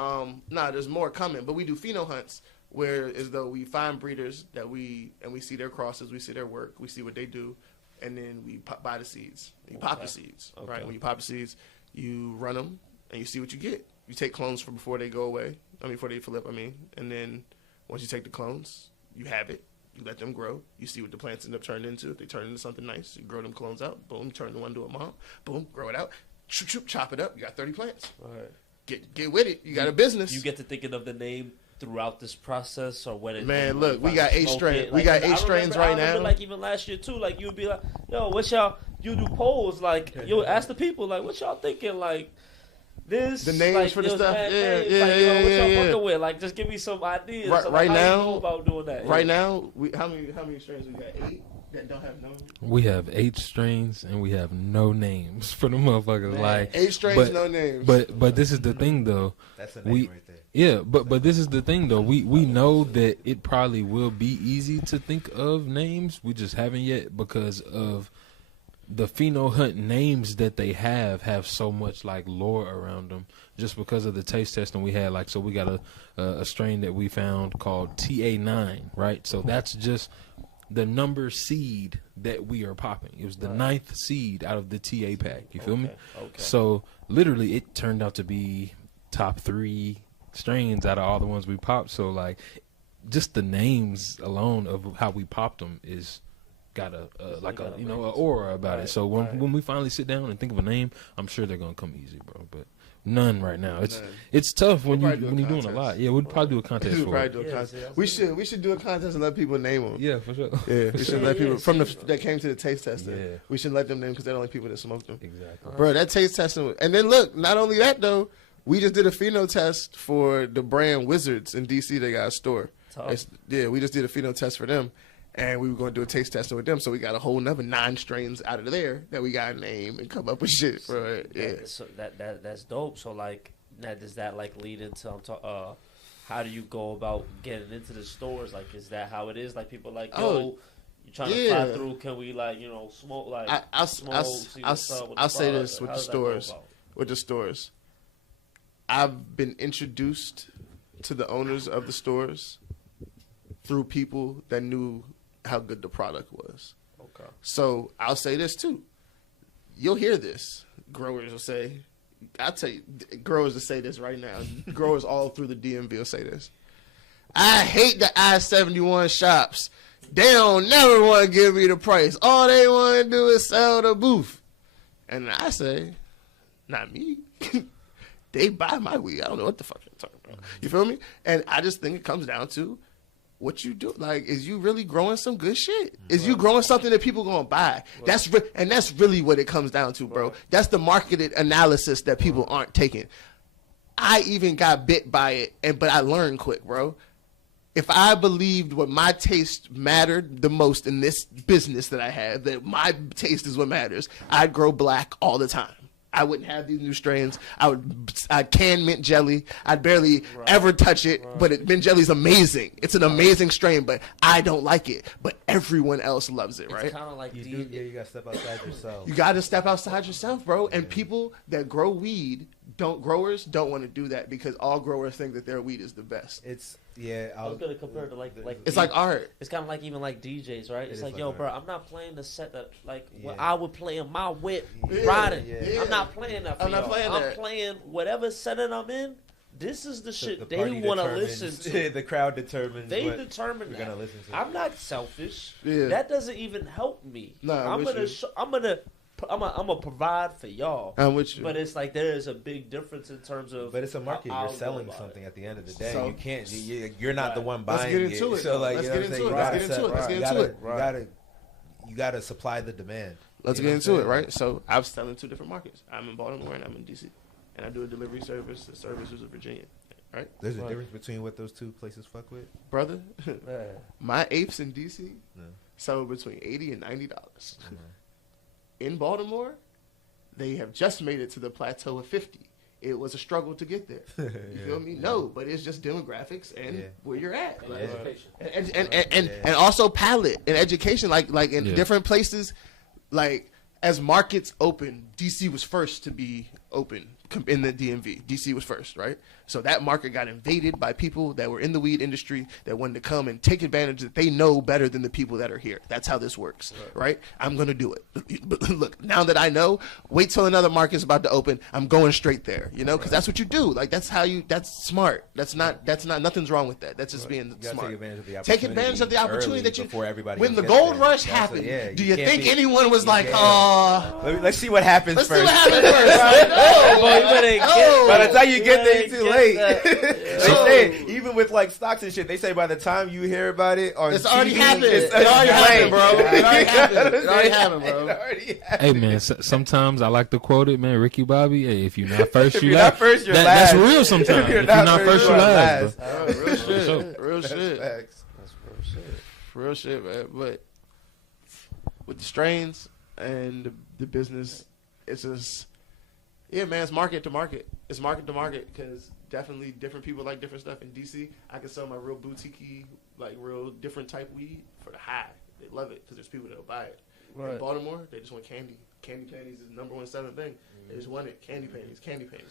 there's more coming. But we do pheno hunts where as though we find breeders that we see their crosses, we see their work, we see what they do, and then we buy the seeds. You pop the seeds, right? When you pop the seeds, you run them and you see what you get. You take clones from before they go away. Before they flip. And then once you take the clones, you have it. You let them grow. You see what the plants end up turning into. If they turn into something nice, you grow them clones out. Boom, turn the one to a mom. Boom, grow it out. Chop it up. You got 30 plants. Right. Get with it. You got a business. You get to thinking of the name throughout this process or when it. Man, look, we got 8 strains. We got 8 strains right now. Like even last year too. Like you'd be like, yo, what y'all? You do polls like you ask the people like, what y'all thinking like. This, the names for the stuff, what y'all fucking with? Like, just give me some ideas. Right now, how you go about doing that? Right now, how many strains we got? 8 that don't have names. We have 8 strains and we have no names for the motherfuckers. Man, like 8 strains, no names. But this is the thing though. That's a name right there. Yeah, but this is the thing though. We know that it probably will be easy to think of names. We just haven't yet because of the pheno hunt names that they have so much like lore around them just because of the taste testing we had. Like, so we got a strain that we found called TA9, right? So that's just the number seed that we are popping. It was the 9th seed out of the TA pack. You feel me? Okay. So literally it turned out to be top 3 strains out of all the ones we popped. So like just the names alone of how we popped them is got a aura about it. So when we finally sit down and think of a name, I'm sure they're gonna come easy, bro. But none right now. It's tough when you're doing a lot. Yeah, we'd probably do a contest for it. We should do a contest and let people name them. Yeah, for sure. Yeah, we should let people that came to the taste testing. Yeah. We should let them name because they're the only people that smoked them. Exactly, bro. That taste testing, and then look, not only that though, we just did a pheno test for the brand Wizards in DC. They got a store. We just did a pheno test for them. And we were going to do a taste testing with them, so we got a whole nother 9 strains out of there that we got to name and come up with shit for it. Yeah, so that's dope. So like, now does that like lead into how do you go about getting into the stores? Like, is that how it is? Like people like, yo, you trying to fly through? Can we like smoke like? I'll say this with the stores. With the stores, I've been introduced to the owners of the stores through people that knew how good the product was. Okay. So I'll say this too. You'll hear this. Growers will say, I'll tell you, growers will say this right now. Growers all through the DMV will say this. I hate the I-71 shops. They don't never want to give me the price. All they want to do is sell the booth. And I say, not me. They buy my weed. I don't know what the fuck you're talking about. You feel me? And I just think it comes down to what you do. Like, is you really growing some good shit? Is you growing something that people gonna buy? That's really what it comes down to, bro. That's the marketed analysis that people aren't taking. I even got bit by it, but I learned quick, bro. If I believed what my taste mattered the most in this business that I have, that my taste is what matters, I'd grow black all the time. I wouldn't have these new strains. I'd can mint jelly. I'd barely ever touch it, but mint jelly's amazing. It's an amazing strain, but I don't like it. But everyone else loves it, right? It's kind of like you gotta step outside yourself. You gotta step outside yourself, bro. And people that grow weed, growers don't want to do that because all growers think that their weed is the best. I was gonna compare it to like it's like art. It's kind of like even like DJs, right? It's like, yo, bro, I'm not playing the set that what I would play in my whip riding. Yeah. I'm not playing that. I'm playing whatever setting I'm in. This is the shit they want to listen to. The crowd determines. They determine that. Listen to. I'm not selfish. Yeah. That doesn't even help me. Nah, I'm gonna provide for y'all. I'm with you. But it's like there is a big difference in terms of. But it's a market. You're selling something at the end of the day. So, you can't. You're not the one buying it. Let's get into it. So like, let's get into it. You gotta supply the demand. Let's get into it, right? So I'm selling 2 different markets. I'm in Baltimore and I'm in DC, and I do a delivery service. The service is in Virginia, right? There's a difference between what those 2 places fuck with, brother. My apes in DC sell between $80 and $90. In Baltimore, they have just made it to the plateau of 50. it was a struggle to get there. You feel me? No, but it's just demographics and where you're at. Like, and also palate and education. Like in different places, like as markets open, DC was first to be open in the DMV. DC was first, right? So that market got invaded by people that were in the weed industry that wanted to come and take advantage that they know better than the people that are here. That's how this works, right? I'm going to do it. But look, now that I know, wait till another market's about to open. I'm going straight there, you know, because that's what you do. Like, that's smart. That's not, nothing's wrong with that. That's just being smart. Take advantage of the opportunity that you, before everybody when the gold rush happened, do you think anyone was like, let's see what happens first. Let's see what happens first. Right? By the time you get there, it's too late. They say, even with like stocks and shit, they say by the time you hear about it on it's TV, already happened. It already happened, bro. It already happened, bro. Hey man, sometimes I like to quote it, man. Ricky Bobby, hey, if you're not first, you last. You're last. That's real. Sometimes if you're not first, you last. Real shit. Real shit. That's real shit. Real shit, man. But with the strains and the business, it's just, yeah, man. It's market to market. It's market to market because definitely different people like different stuff. In DC, I can sell my real boutique-y, like real different type weed for the high. They love it because there's people that'll buy it. Right. In Baltimore, they just want candy. Candy panties is the number one selling thing. They just want it. Candy panties.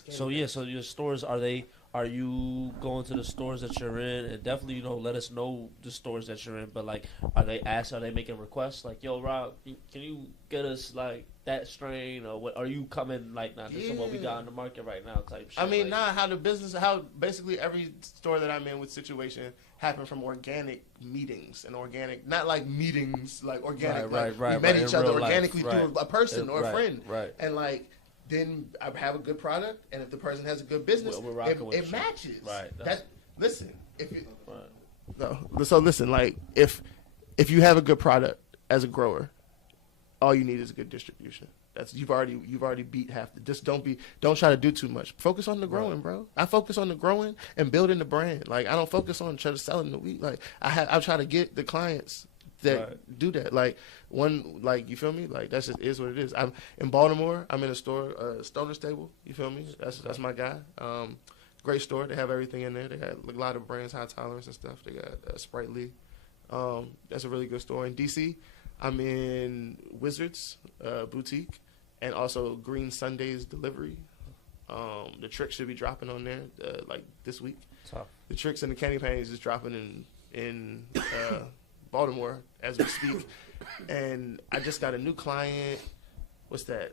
So yeah, so your stores, are you going to the stores that you're in? And definitely, you know, let us know the stores that you're in. But like, are they making requests? Like, yo, Rob, can you get us like that strain, or what? Are you coming like, nah, this is what we got in the market right now type shit? I mean, like, how basically every store that I'm in with situation happened from organic meetings and organic, not like meetings, like organic. Right. We met each other organically life. through a person or a friend. Right. And like, then I have a good product, and if the person has a good business, it matches. Right. Listen, if you so listen, like if you have a good product as a grower, all you need is a good distribution. That's you've already beat half. Just don't try to do too much. Focus on the growing, bro. I focus on the growing and building the brand. Like, I don't focus on trying to selling the weed. Like, I try to get the clients that do that. Like, you feel me? Like, that's just is what it is. I'm in Baltimore. I'm in a store, Stoner Stable. You feel me? That's my guy. Great store. They have everything in there. They got a lot of brands, High Tolerance and stuff. They got Sprite Lee. That's a really good store. In DC, I'm in Wizards Boutique, and also Green Sundays Delivery. The Tricks should be dropping on there like this week. Tough. The Tricks and the Candy Paintings is dropping in Baltimore as we speak. And I just got a new client. What's that?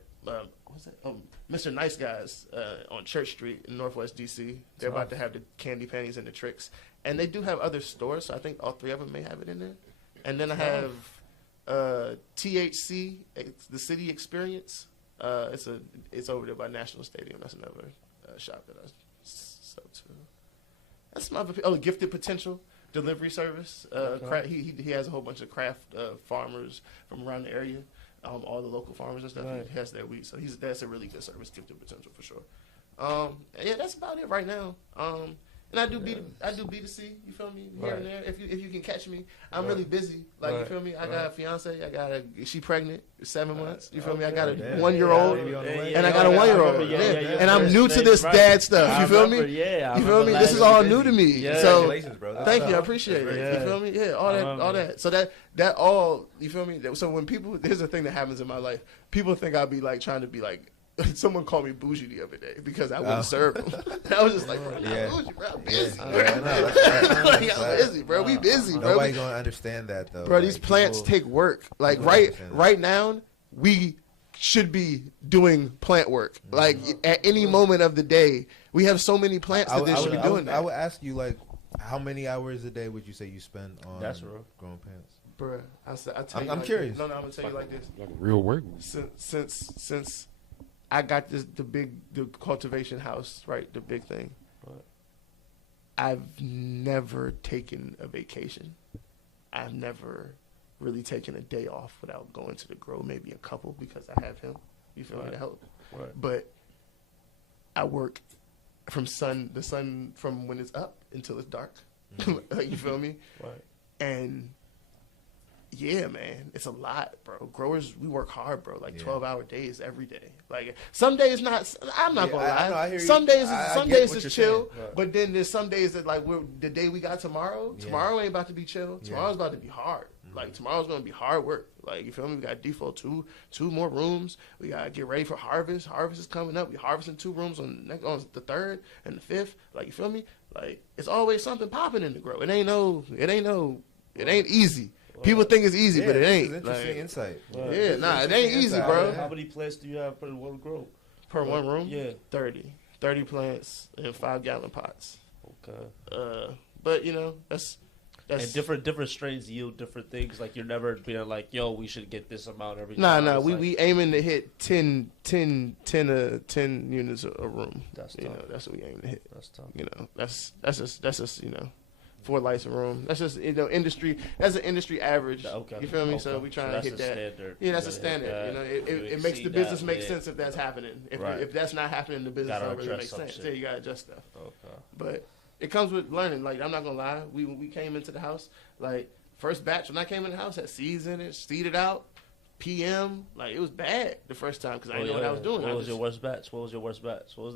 Mr. Nice Guys on Church Street in Northwest DC. They're about to have the Candy Panties and the Tricks. And they do have other stores, so I think all three of them may have it in there. And then I have THC, the City Experience. It's over there by National Stadium. That's another shop that I sell to. That's my Gifted Potential delivery service. He has a whole bunch of craft farmers from around the area. All the local farmers and stuff. Right. He has their weed, so that's a really good service. Gifted Potential for sure. Yeah, that's about it right now. And I do B2C, you feel me? Here and there. If you can catch me, I'm really busy. Like, you feel me? I got a fiance. She pregnant, 7 months. You feel me? I got a 1-year-old, and I got a 1-year-old. And I'm new to this dad stuff. You feel me? You feel me? This is all new to me. So thank you. I appreciate it. You feel me? Yeah, all that. So that all, you feel me? So when people, here's the thing that happens in my life. People think I'll be like trying to be like, someone called me bougie the other day because I wouldn't serve them. And I was just like, bro, not bougie, bro. I'm busy. I'm busy, bro. We busy, bro. Nobody's going to understand that, though. Bro, these plants take work. Like, right now, we should be doing plant work. Like, at any moment of the day, we have so many plants that they should be doing that. I would ask you, like, how many hours a day would you say you spend on growing plants? Bro, I'm curious. No, I'm going to tell you like this. Like real work. Since I got the cultivation house, right? The big thing. I've never taken a vacation. I've never really taken a day off without going to the grow, maybe a couple because I have him. You feel me to help? Right. But I work from the sun from when it's up until it's dark. You feel me? Right. And Yeah, man, it's a lot, bro. Growers, we work hard, bro. Like 12-hour days every day. Like some days not. I'm not gonna lie. I hear you. Some days, I days what is you're chill. saying. But then there's some days that like the day we got tomorrow. Tomorrow ain't about to be chill. Tomorrow's about to be hard. Like tomorrow's gonna be hard work. Like you feel me? We got default two more rooms. We gotta get ready for harvest. Harvest is coming up. We harvesting 2 rooms on the 3rd and the 5th. Like you feel me? Like it's always something popping in the grow. It ain't easy. People think it's easy, but it ain't. Interesting insight. Yeah, nah, it ain't easy, bro. How many plants do you have per one grow? Per one room? Yeah. 30 plants in 5-gallon pots. Okay. But you know, that's and different strains yield different things. Like you're never being like, yo, we should get this amount every Nah, time. we aiming to hit 10 units a room. That's tough. You know, that's what we aim to hit. That's tough. You know, that's just you know, 4 lights a room. That's just industry. That's an industry average. Okay. You feel me? Okay. So we trying to hit that. Standard. Yeah, that's a standard. You know, it makes the business make sense if that's happening. If that's not happening, the business don't really make sense. So you gotta adjust stuff. Okay. But it comes with learning. Like I'm not gonna lie, we came into the house like first batch when I came in the house had seeds in it, seeded out. PM, like it was bad the first time because I didn't know what I was doing. What was your worst batch? What was the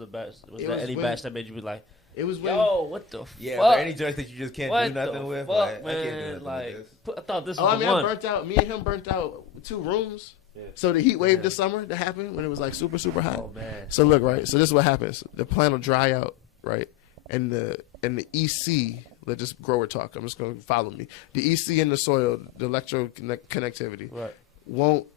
batch? Was there any batch that made you be like, it was when, yo, what the fuck? Yeah, are there any joints that you just can't do nothing with? Fuck, like, man, I can't do nothing with this. I thought this was I the mean, one. I burnt out. Me and him burnt out 2 rooms. Yeah. So the heat wave this summer that happened when it was like super hot. Oh man. So look, right. So this is what happens. The plant will dry out, right, and the EC. Let's just grower talk. I'm just gonna follow me. The EC in the soil, the electro connectivity, Right. will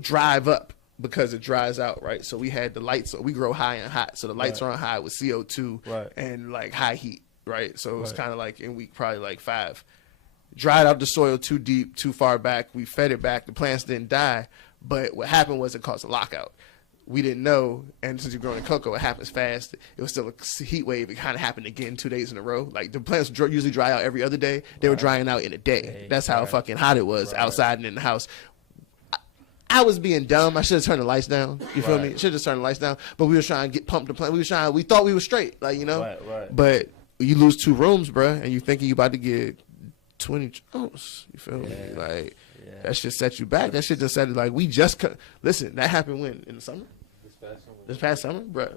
drive up because it dries out, right? So we had the lights. We grow high and hot, so the lights are on high with CO2 and like high heat, right? So it was kind of like in week probably like 5. Dried out the soil too deep, too far back. We fed it back. The plants didn't die, but what happened was it caused a lockout. We didn't know, and since you're growing cocoa, it happens fast. It was still a heat wave. It kind of happened again 2 days in a row. Like the plants usually dry out every other day. They were drying out in a day. That's how fucking hot it was outside and in the house. I was being dumb. I should have turned the lights down. You feel me? Should have just turned the lights down. But we were trying to get pumped the plant. We thought we were straight, like you know. Right. But you lose 2 rooms, bruh, and you thinking you about to get 20 ounce. You feel me? Like that shit set you back. That shit just said like we just listen. That happened when in the summer. This past summer, bruh.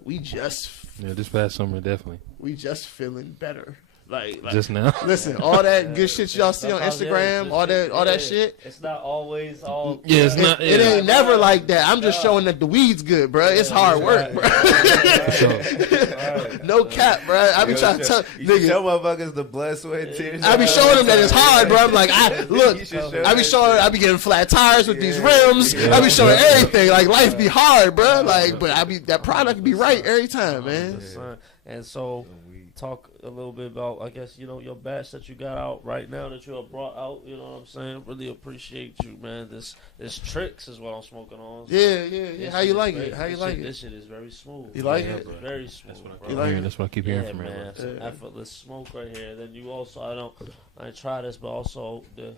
This past summer definitely. We just feeling better. Like just now. Listen, all that good shit y'all see on Instagram, all that shit. It's not always all. Yeah, it's not. It ain't never like that. I'm just showing that the weed's good, bro. It's hard work, bro. No cap, bro. I be trying to tell niggas. Tell motherfuckers the blood, sweat, and tears. I be showing them that it's hard, bro. I'm like, I be getting flat tires with these rims. I be showing everything. Like life be hard, bro. Like, but that product be right every time, man. And so. Talk a little bit about, I guess, you know, your batch that you got out right now that you have brought out. You know what I'm saying? Really appreciate you, man. This Tricks is what I'm smoking on. Yeah. How you like it? This shit is very smooth. You like it? Very smooth. That's what I keep hearing from man. everyone. Some effortless smoke right here. Then you also, I ain't tried this, but also the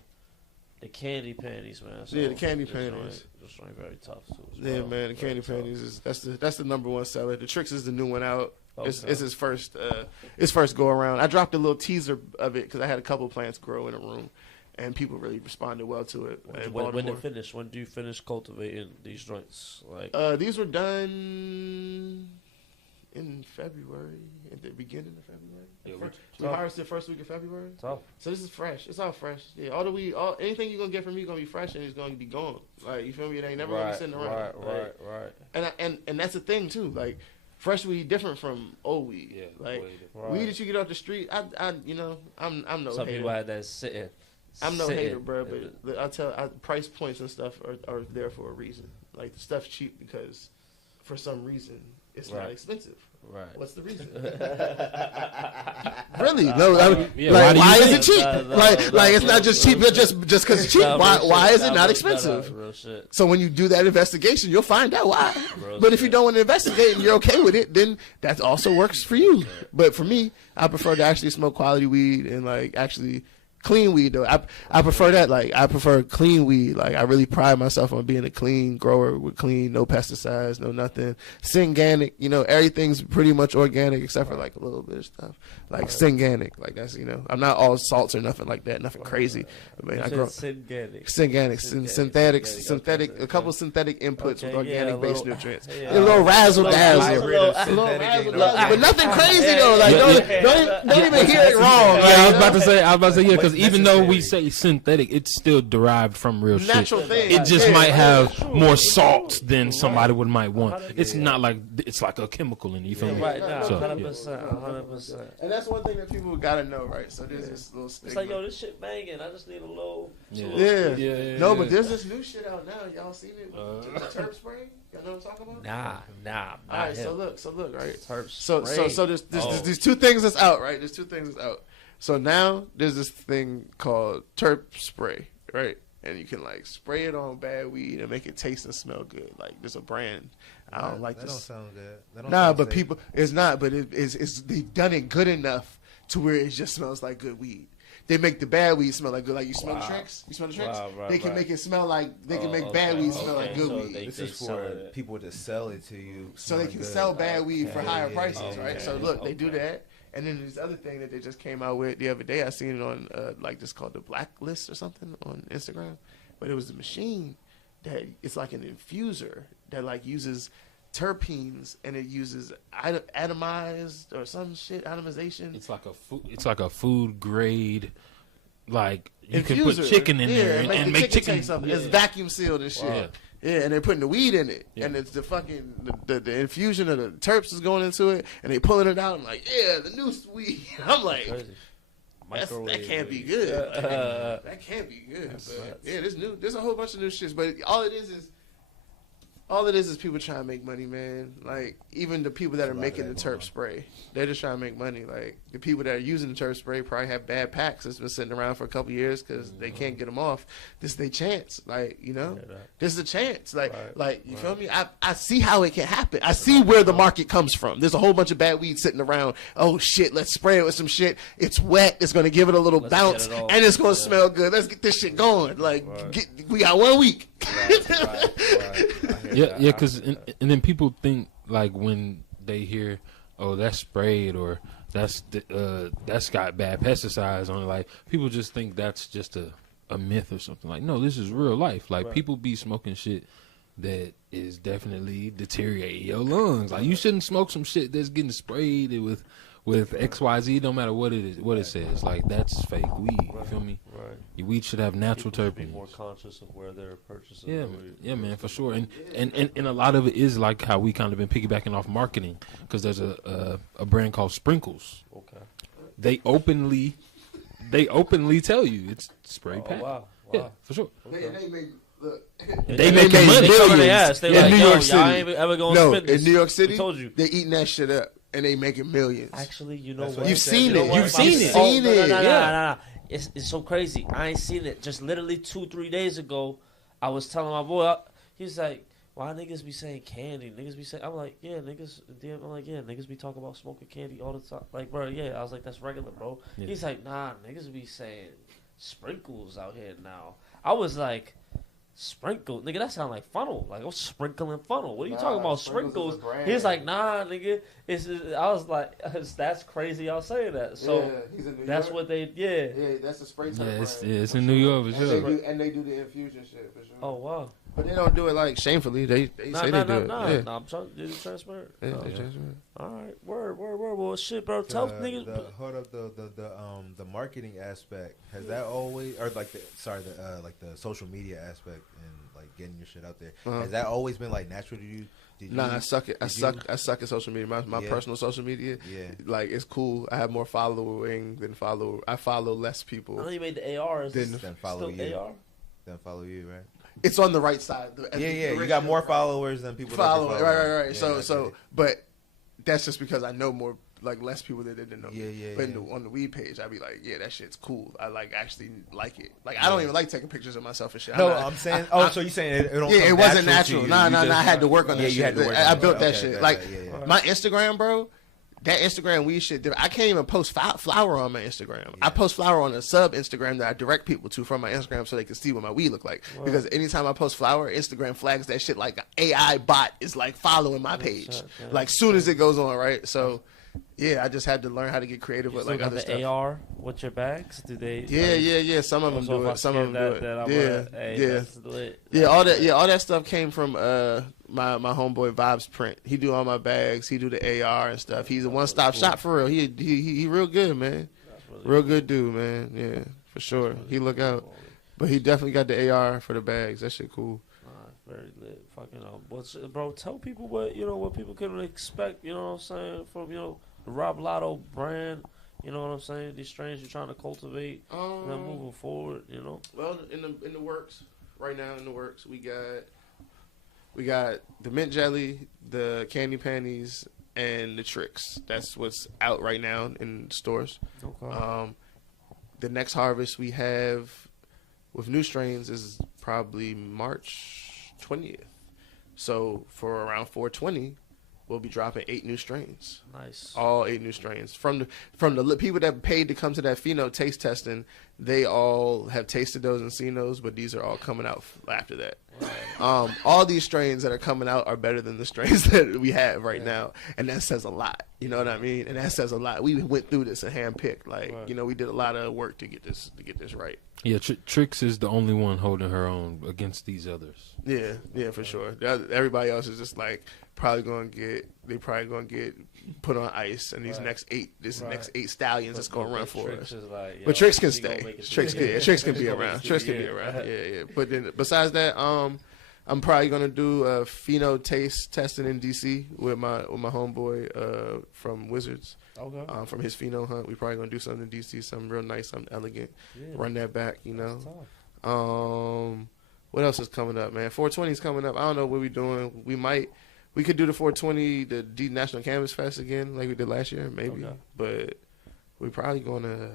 candy panties, man. So the candy panties. This joint very tough too. Yeah, man. The candy panties that's the number 1 seller. The Tricks is the new one out. Okay. It's his first go around. I dropped a little teaser of it because I had a couple plants grow in a room, and people really responded well to it. When it finished, when do you finish cultivating these joints? Like these were done in February, at the beginning of February. We harvested first week of February. Tough. So this is fresh. It's all fresh. Yeah, anything you're gonna get from me gonna be fresh and it's gonna be gone. Like you feel me? It ain't never gonna be sitting around. Right. And that's the thing too. Like fresh weed different from old weed. Yeah, like weed that you get off the street. I'm no Some hater. Some people had that sitting. I'm no hater, bro. But price points and stuff are there for a reason. Like the stuff's cheap because for some reason it's not expensive. Right. What's the reason? Really? No. Why is it cheap? Like it's not just cheap just because it's cheap. Why is it not expensive? So when you do that investigation, you'll find out why. But if you don't want to investigate and you're okay with it, then that also works for you. But for me, I prefer to actually smoke quality weed and like actually Clean weed though. I prefer that. Like I prefer clean weed. Like I really pride myself on being a clean grower with clean, no pesticides, no nothing. Synganic, you know, everything's pretty much organic except for like a little bit of stuff. Like synganic, like that's, you know, I'm not all salts or nothing like that, nothing crazy. I mean, I grow synthetic, Okay. a couple synthetic inputs with organic a based little- nutrients. yeah. A little razzle dazzle. Hybrid of synthetic and organic. But nothing crazy though. Like don't even hear it wrong. Yeah, Like, I was about to say, yeah, because even though we say synthetic, it's still derived from real natural shit. thing. It just Yeah. might have more salts than somebody might want. It's not like it's like a chemical in it. You feel me? Right now, So, 100%. And that's one thing that people gotta know, right? So there's this little stigma. It's like, yo, this shit banging. I just need a little. Yeah. No, but there's this new shit out now. Y'all seen it? The terp spray? Y'all know what I'm talking about? Nah. All right, so look, right? Terp So spray. there's two things that's out, right? There's two things that's out. So now there's this thing called terp spray, right? And you can like spray it on bad weed and make it taste and smell good. Like there's a brand. I don't like that. this. That don't sound good. That don't Nah, sound but safe. people, it's not. But it's they've done it good enough to where it just smells like good weed. They make the bad weed smell like good. Like you smell the tricks. You smell the tricks. Right, they can make it smell like they can make bad weed smell like good So weed. This is for people to sell it to you, So they smelling can good. sell bad weed for higher prices, Okay. right? So look, they do that. And then there's other thing that they just came out with the other day. I seen it on like this called the Blacklist or something on Instagram. But it was a machine that it's like an infuser that like uses terpenes and it uses atomized or some shit, atomization. it's like a food grade, like you can Infuser. put chicken in there the and make chicken. taste something. It's vacuum sealed and shit. Wow. Yeah, and they're putting the weed in it, Yeah. and it's the fucking the infusion of the terps is going into it, and they pulling it out and like, yeah, the new weed. I'm like, that can't be good. That can't be good. But yeah, there's a whole bunch of new shits, but all it is people trying to make money, man. Like even the people that are making the terp spray, they're just trying to make money. Like the people that are using the terp spray probably have bad packs that's been sitting around for a couple years because they can't get them off. This is their chance, like you know. This is a chance, like you feel me? I see how it can happen. I see where the market comes from. There's a whole bunch of bad weed sitting around. Oh shit, let's spray it with some shit. It's wet. It's gonna give it a little bounce, and it's gonna smell good. Let's get this shit going. Like we got 1 week. Yeah, because and then people think like when they hear, oh, that's sprayed or that's got bad pesticides on it. Like people just think that's just a myth or something. Like no, this is real life. Like people be smoking shit that is definitely deteriorating your lungs. Like you shouldn't smoke some shit that's getting sprayed with XYZ. No matter what it is, what it says. Like that's fake weed. You feel me? Right. Your weed should have natural People should be terpenes. more conscious of where they're purchasing. Yeah, man, for sure. And a lot of it is like how we kind of been piggybacking off marketing because there's a brand called Sprinkles. Okay. They openly tell you it's spray pack. Wow. Yeah, for sure. They make They making money. They cover their ass. They in like, New yo, York City. y'all ain't ever gonna No, spend this. in New York City, I told you. they eating that shit up and they making millions. Actually, you know That's what? what You've seen You know it. what? You've seen it. Oh, no, Yeah. It's so crazy. I ain't seen it. Just literally 2-3 days ago, I was telling my boy, he's like, why niggas be saying candy? Niggas be saying, I'm like, yeah, niggas. I'm like, yeah, niggas be talking about smoking candy all the time. Like, bro, yeah. I was like, that's regular, bro. Yeah. He's like, nah, niggas be saying sprinkles out here now. I was like, sprinkle, nigga, that sound like funnel. Like I'm sprinkling funnel. What are you talking about? Sprinkles is Sprinkles. a brand. He's like, nah, nigga. I was like, that's crazy. Y'all saying that. So yeah, he's in New that's York. what they. Yeah, that's a spray type Yeah, brand. it's in New York for sure. And they do the infusion shit for sure. Oh wow. But they don't do it like shamefully. They Nah, say nah, they do nah, it. nah. I'm trying to do the transparent. Yeah, Oh, they yeah. transfer it. All right, word. Well, shit, bro. Tell niggas. Hold up, the marketing aspect has that always, or like the social media aspect and like getting your shit out there, has that always been like natural to you? Nah, I suck it. I suck at social media. My personal social media. Yeah. Like it's cool. I have more following than follow. I follow less people. I know you made the ARs. Then follow Still you. AR. Then follow you, right? It's on the right side. Yeah. You got more followers than people. Follow. that you follow. Right. Yeah, But that's just because I know more, like less people that didn't know. Yeah. But on the weed page, I'd be like, yeah, that shit's cool. I like actually like it. Like I don't even like taking pictures of myself and shit. No, I'm saying. So you saying it don't? Yeah, come it wasn't natural. natural. Nah. I had to work on that you shit. had to work I on it. built that Okay, shit. okay, Like yeah. my Instagram, bro. that Instagram weed shit, I can't even post flower on my Instagram. Yeah. I post flower on a sub Instagram that I direct people to from my Instagram so they can see what my weed look like. Wow. Because anytime I post flower, Instagram flags that shit like an AI bot is like following my page. Like soon as it goes on, right? So yeah, I just had to learn how to get creative with like other stuff. AR with your bags? Do they? Yeah. Some of them do it. Some of them do it. Yeah. All that stuff came from my homeboy Vibes Print. He do all my bags. He do the AR and stuff. He's a one-stop shop for real. He real good, man. Real good dude, man. Yeah, for sure. He look out. But he definitely got the AR for the bags. That shit cool. Very lit. Fucking bro, tell people what people can expect, you know what I'm saying, from, the Roblato brand, you know what I'm saying, these strains you're trying to cultivate, and then moving forward, Well, in the works, right now in the works, we got the mint jelly, the candy panties, and the tricks. That's what's out right now in stores. Okay. The next harvest we have with new strains is probably March 20th. So for around 420, we'll be dropping 8 new strains. Nice. All 8 new strains. From the people that paid to come to that pheno taste testing, they all have tasted those and seen those, but these are all coming out after that. Right. All these strains that are coming out are better than the strains that we have right now, and that says a lot. You know what I mean? And that says a lot. We went through this and handpicked. Like, we did a lot of work to get this right. Yeah, Trix is the only one holding her own against these others. Yeah, for sure. Everybody else is just like probably gonna get put on ice, and these next 8 stallions is gonna run for us. Like, but Trix can stay. Trix can be around. Trix can be around. Yeah. But then besides that, I'm probably gonna do a pheno taste testing in DC with my homeboy from Wizards. Okay. From his pheno hunt, we probably gonna do something in DC, something real nice, something elegant. Yeah. Run that back, What else is coming up, man? 420 is coming up. I don't know what we're doing. We could do the 420, the D National Canvas Fest again, like we did last year, maybe. Okay. But we're probably gonna.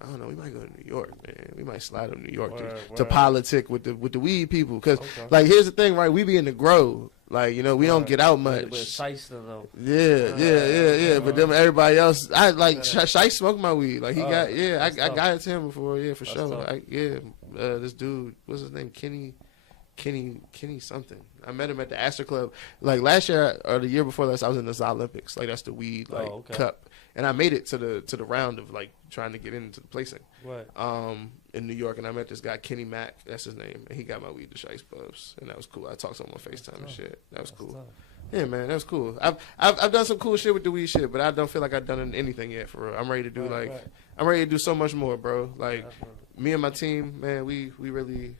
I don't know. We might go to New York, man. We might slide to New York to politic with the weed people. Because, like, here's the thing, right? We be in the grow. Like, we don't get out much. With Shice, though. Yeah. But then everybody else, I like Shice smoked my weed. Like, he got, I got it to him before, for sure. This dude, what's his name? Kenny something. I met him at the Astor Club. Like, last year or the year before last, I was in the Olympics. Like, that's the weed, cup. And I made it to the round of, like, trying to get into the placing. Right. In New York, and I met this guy, Kenny Mack, that's his name, and he got my weed to Shice Pubs, and that was cool. I talked to him on FaceTime and shit. That was cool. Tough. Yeah, man, that was cool. I've done some cool shit with the weed shit, but I don't feel like I've done anything yet for real. I'm ready to do I'm ready to do so much more, bro. Like, me and my team, man, we really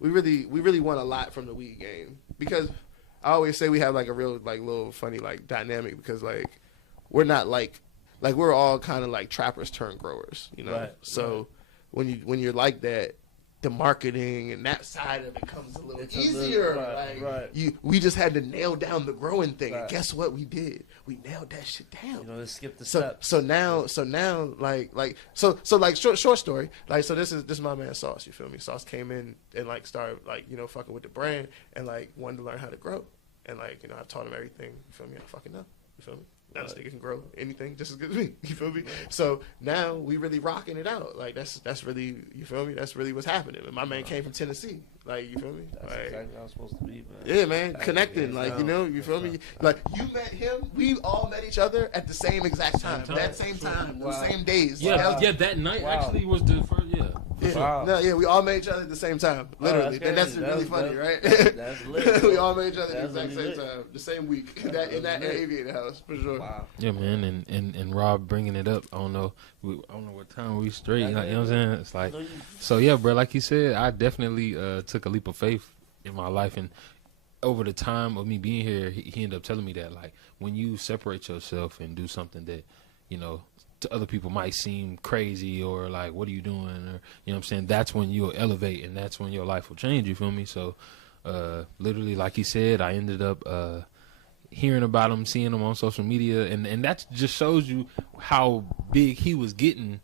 want a lot from the weed game, because I always say we have like a real like little funny like dynamic, because like we're not like we're all kind of like trappers turned growers, Right. So when you're like that, the marketing and that side of it comes a little easier. We just had to nail down the growing thing, and guess what we did? We nailed that shit down. Let's skip the steps. So now, short story. Like, so this is my man Sauce. You feel me? Sauce came in and like started like fucking with the brand and like wanted to learn how to grow, and like I taught him everything. You feel me? I fucking know. You feel me? Now this nigga can grow anything just as good as me. You feel me? Right. So now we really rocking it out. Like that's really, you feel me? That's really what's happening. And my man came from Tennessee. Like, you feel me? That's exactly how it's supposed to be, man. Yeah, man. Connecting. Like, you feel me? Like, you met him. We all met each other at the same exact time. That same time. Wow. The same days. Yeah, that night actually was the first, we all met each other at the same time. Literally. That's really funny, right? That's lit. We all met each other at the exact same time. The same week. In that aviator house, for sure. Wow. Yeah, man. And Rob bringing it up. I don't know what time we straight. You know what I'm saying? It's like, so yeah, bro. Like you said, I definitely took a leap of faith in my life, and over the time of me being here, he ended up telling me that, like, when you separate yourself and do something that, to other people might seem crazy or like, what are you doing? Or, you know what I'm saying? That's when you'll elevate, and that's when your life will change. You feel me? So, literally, like he said, I ended up hearing about him, seeing him on social media, and that just shows you how big he was getting.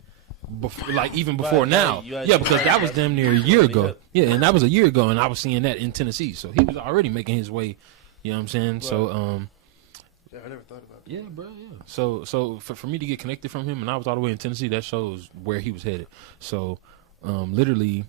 Even before now. Because that was damn near a year ago. Yeah, and that was a year ago, and I was seeing that in Tennessee. So he was already making his way, you know what I'm saying? Right. So Yeah, I never thought about that. Yeah, bro. Yeah. So for me to get connected from him, and I was all the way in Tennessee, that shows where he was headed. So, literally,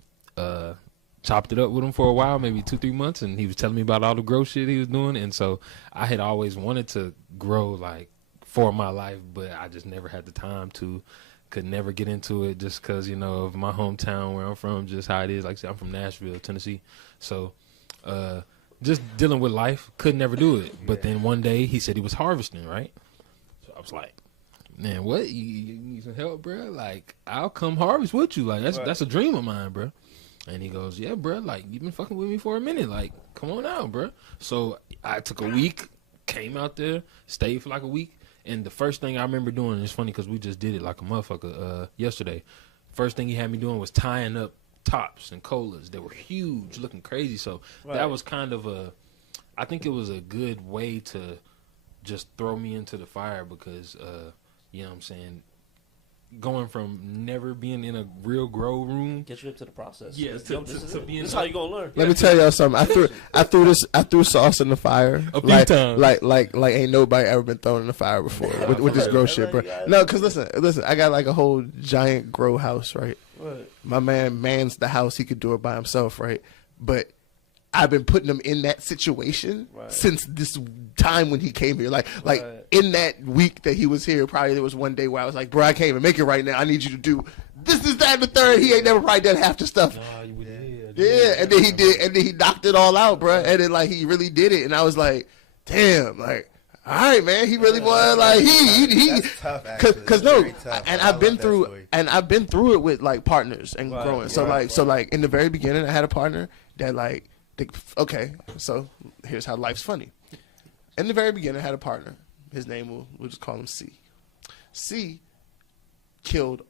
chopped it up with him for a while, maybe 2-3 months, and he was telling me about all the growth shit he was doing. And so I had always wanted to grow like for my life, but I just never had the time to. Could never get into it just because, you know, of my hometown where I'm from, just how it is. Like I said, I'm from Nashville, Tennessee. So just dealing with life, could never do it. But then one day he said he was harvesting, right? So I was like, man, what? You need some help, bro? Like, I'll come harvest with you. Like, that's a dream of mine, bro. And he goes, yeah, bro, like, you've been fucking with me for a minute. Like, come on out, bro. So I took a week, came out there, stayed for like a week. And the first thing I remember doing, it's funny because we just did it like a motherfucker yesterday. First thing he had me doing was tying up tops and colas that were huge, looking crazy. So that was kind of I think it was a good way to just throw me into the fire because, you know what I'm saying, going from never being in a real grow room. Get you into the process. Yeah, this is how you gonna learn. Let me tell y'all something. I threw sauce in the fire a few times. Like ain't nobody ever been thrown in the fire before with this grow shit, bro. No, because listen, I got like a whole giant grow house, right? Right. My man mans the house. He could do it by himself, right? But I've been putting him in that situation since this time when he came here. Like in that week that he was here, probably there was one day where I was like, bro, I can't even make it right now. I need you to do this, that, and the third. He ain't never probably done half the stuff. Yeah, and then he did, and then he knocked it all out, bro. And then like he really did it, and I was like, damn, like. All right, man. He really was like he because no, and I've been through it with like partners and growing. So like in the very beginning, I had a partner that like okay. So here's how life's funny. In the very beginning, I had a partner. His name we'll just call him C. C killed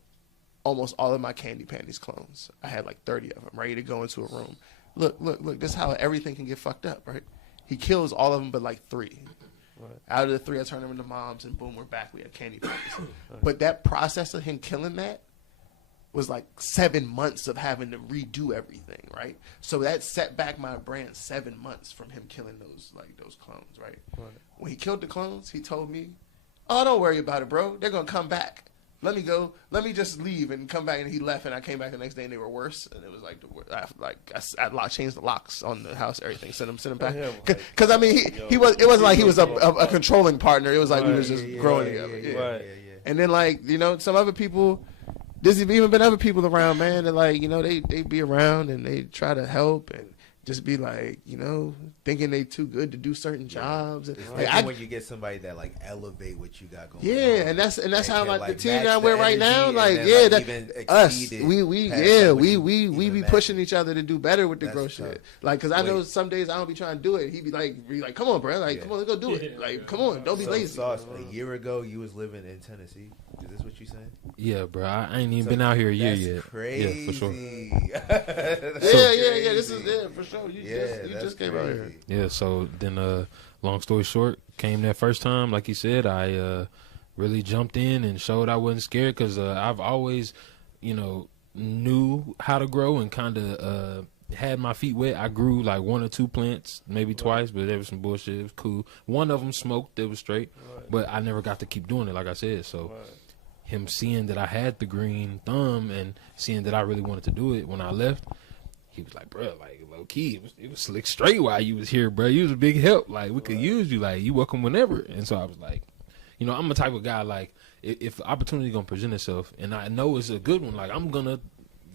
almost all of my Candy Panties clones. I had like 30 of them ready to go into a room. Look. This is how everything can get fucked up, right? He kills all of them, but like 3. Right. Out of the 3, I turned them into moms, and boom, we're back. We have Candy Panties. But that process of him killing that was like 7 months of having to redo everything, right? So that set back my brand 7 months from him killing those clones, right? When he killed the clones, he told me, "Oh, don't worry about it, bro. They're gonna come back. Let me go. Let me just leave and come back." And he left, and I came back the next day, and they were worse. And it was like I changed the locks on the house, everything. Sent him back. Because I mean, it wasn't like he was a controlling partner. It was like we was just growing together. Yeah. And then like some other people. There's even been other people around, man. That like they be around and they try to help and just be like thinking they too good to do certain jobs. And, like, when you get somebody that like elevate what you got going. Yeah, on, and that's how like the team that we're right now. Like us, we be pushing each other to do better with the grow shit. Like because I know some days I don't be trying to do it. He be like, come on, bro, like come on, let's go do it. Like come on, don't be lazy. Sauce, a year ago, you was living in Tennessee. Is this what you saying? Yeah, bro. I ain't even been out here a year yet. Crazy. Yeah, for sure. Yeah. This is for sure. You just came out here. Yeah. So then, long story short, came that first time. Like you said, I really jumped in and showed I wasn't scared because I've always, knew how to grow and kind of had my feet wet. I grew like 1 or 2 plants, maybe twice, but there was some bullshit. It was cool. One of them smoked. It was straight, but I never got to keep doing it. Like I said, so. Him seeing that I had the green thumb and seeing that I really wanted to do it when I left, he was like, bro, like low key, it was slick straight while you was here, bro. You was a big help. Like we could use you. Like you welcome whenever. And so I was like, I'm the type of guy like if opportunity gonna present itself and I know it's a good one, like I'm gonna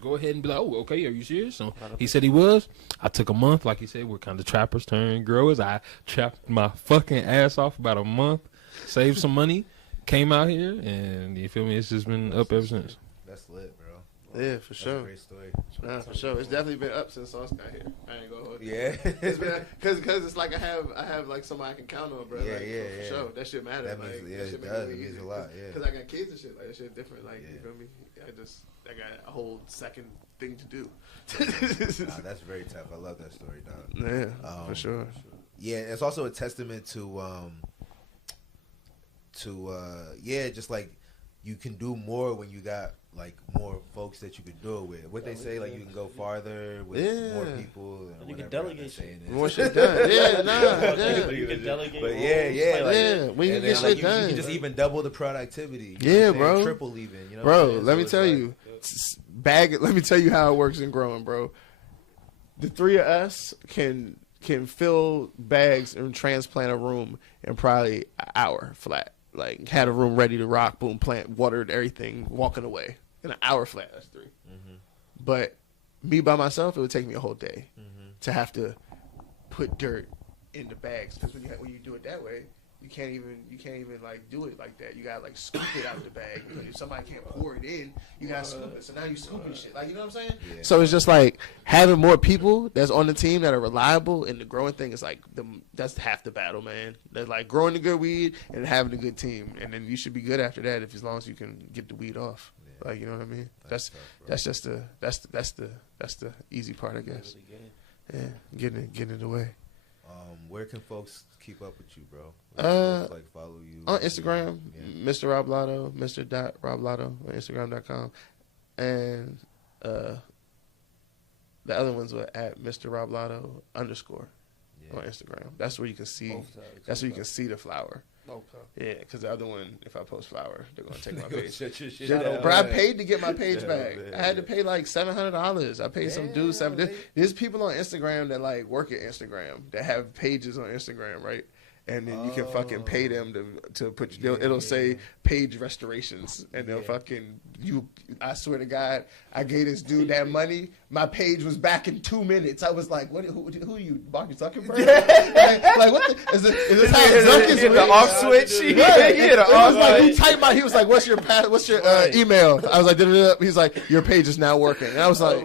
go ahead and be like, oh, okay, are you serious? So he said he was. I took a month, like he said, we're kind of trappers turned growers. I trapped my fucking ass off about a month, saved some money. Came out here, and you feel me? It's just been up ever since. That's lit, bro. Yeah, for sure. A great story. Nah, for sure. It's definitely been up since Sauce got here. I ain't gonna hold you. Yeah. It's been because it's like I have like somebody I can count on, bro. Yeah, like, yeah, for sure. That shit matters. That means, it does. It means a lot. Yeah. Because I got kids and shit. Like that shit different. Like you feel me? I got a whole second thing to do. That's very tough. I love that story, dog. Yeah, for sure. Yeah, it's also a testament to just like you can do more when you got like more folks that you could do it with. What they say, like you can go farther with more people. And you can delegate more shit done. Yeah, You can delegate. But when you get shit done, you can just even double the productivity. Yeah, bro. Triple even. You know bro, let me tell you, let me tell you how it works in growing, bro. The three of us can fill bags and transplant a room in probably an hour flat. Like, had a room ready to rock, boom, plant, watered everything, walking away. In an hour flat, that's 3. Mm-hmm. But me by myself, it would take me a whole day to have to put dirt in the bags. Because when you do it that way, you can't even like do it like that. You gotta like scoop it out of the bag. Because if somebody can't pour it in, you gotta scoop it. So now you scooping shit. Like, you know what I'm saying? Yeah. So it's just like having more people that's on the team that are reliable, and the growing thing is like that's half the battle, man. That's like growing the good weed and having a good team, and then you should be good after that as long as you can get the weed off. Yeah. Like, you know what I mean? That's just the easy part, I guess. Yeah, getting it away. Where can folks keep up with you, bro? Folks, like, follow you on Instagram, Mr. Roblato, Mr.Roblato on Instagram.com, and the other ones were at Mr. Roblato _ on Instagram. That's where you can see. That's where you can see the flower. Okay. Yeah, because the other one, if I post flower, they're gonna take my page. Shut your shit down. Bro, I paid to get my page back. I had to pay like $700. I paid some dude $7. There's people on Instagram that like work at Instagram that have pages on Instagram, right? And then you can fucking pay them to put. It'll say page restorations, and they'll fucking you. I swear to God, I gave this dude that money. My page was back in 2 minutes. I was like, "What? Who are you, Mark Zuckerberg? like what? Is this how Zuck is the off switch? He was like, "What's your email?" I was like, he's like, "Your page is now working." And I was like,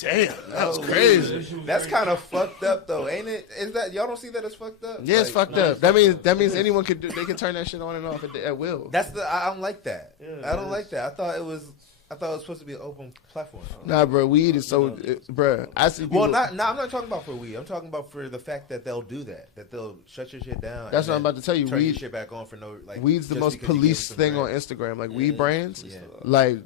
damn, that was crazy. That's kind of fucked up, though, ain't it? Is that y'all don't see that as fucked up? Yeah, it's fucked up. That means anyone could do. They can turn that shit on and off at will. I don't like that. I don't like that. I thought it was supposed to be an open platform. Nah, bro, weed is so, bro. I see. People, I'm not talking about for weed. I'm talking about for the fact that they'll do that. That they'll shut your shit down. That's what I'm about to tell you. Turn your shit back on for no like. Weed's the most police thing on Instagram. Like weed brands, like.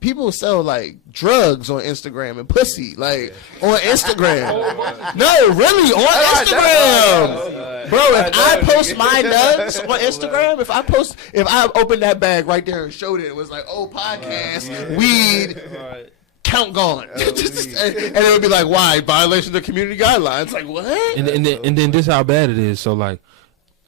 People sell like drugs on Instagram and pussy on Instagram. No, really on Instagram, bro. If I post my nuts on Instagram, if I opened that bag right there and showed it was like, oh, podcast, weed, count gone, and it would be like, why violation of community guidelines? Like what? And then this how bad it is. So like,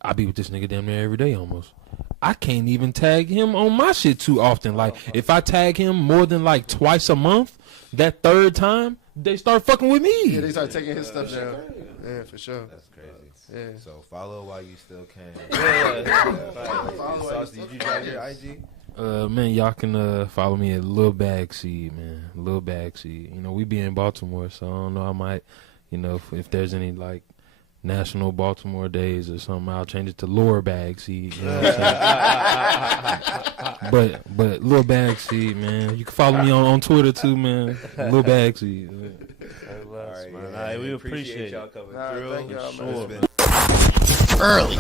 I be with this nigga damn near every day almost. I can't even tag him on my shit too often. Like, if I tag him more than like twice a month, that third time, they start fucking with me. Yeah, they start taking his stuff down. Yeah, for sure. That's crazy. Yeah. So follow while you still can. Did you drop your IG? Man, y'all can follow me at Lil Bag Seed, man. Lil Bag Seed. You know, we be in Baltimore, so I don't know. I might, if there's any like National Baltimore Days or something, I'll change it to Lil Bag Seed. You know what I'm saying? but Lil Bag Seed, man. You can follow me on Twitter too, man. Lil Bag Seed. All right, we appreciate y'all coming through. Thank y'all, man. Early.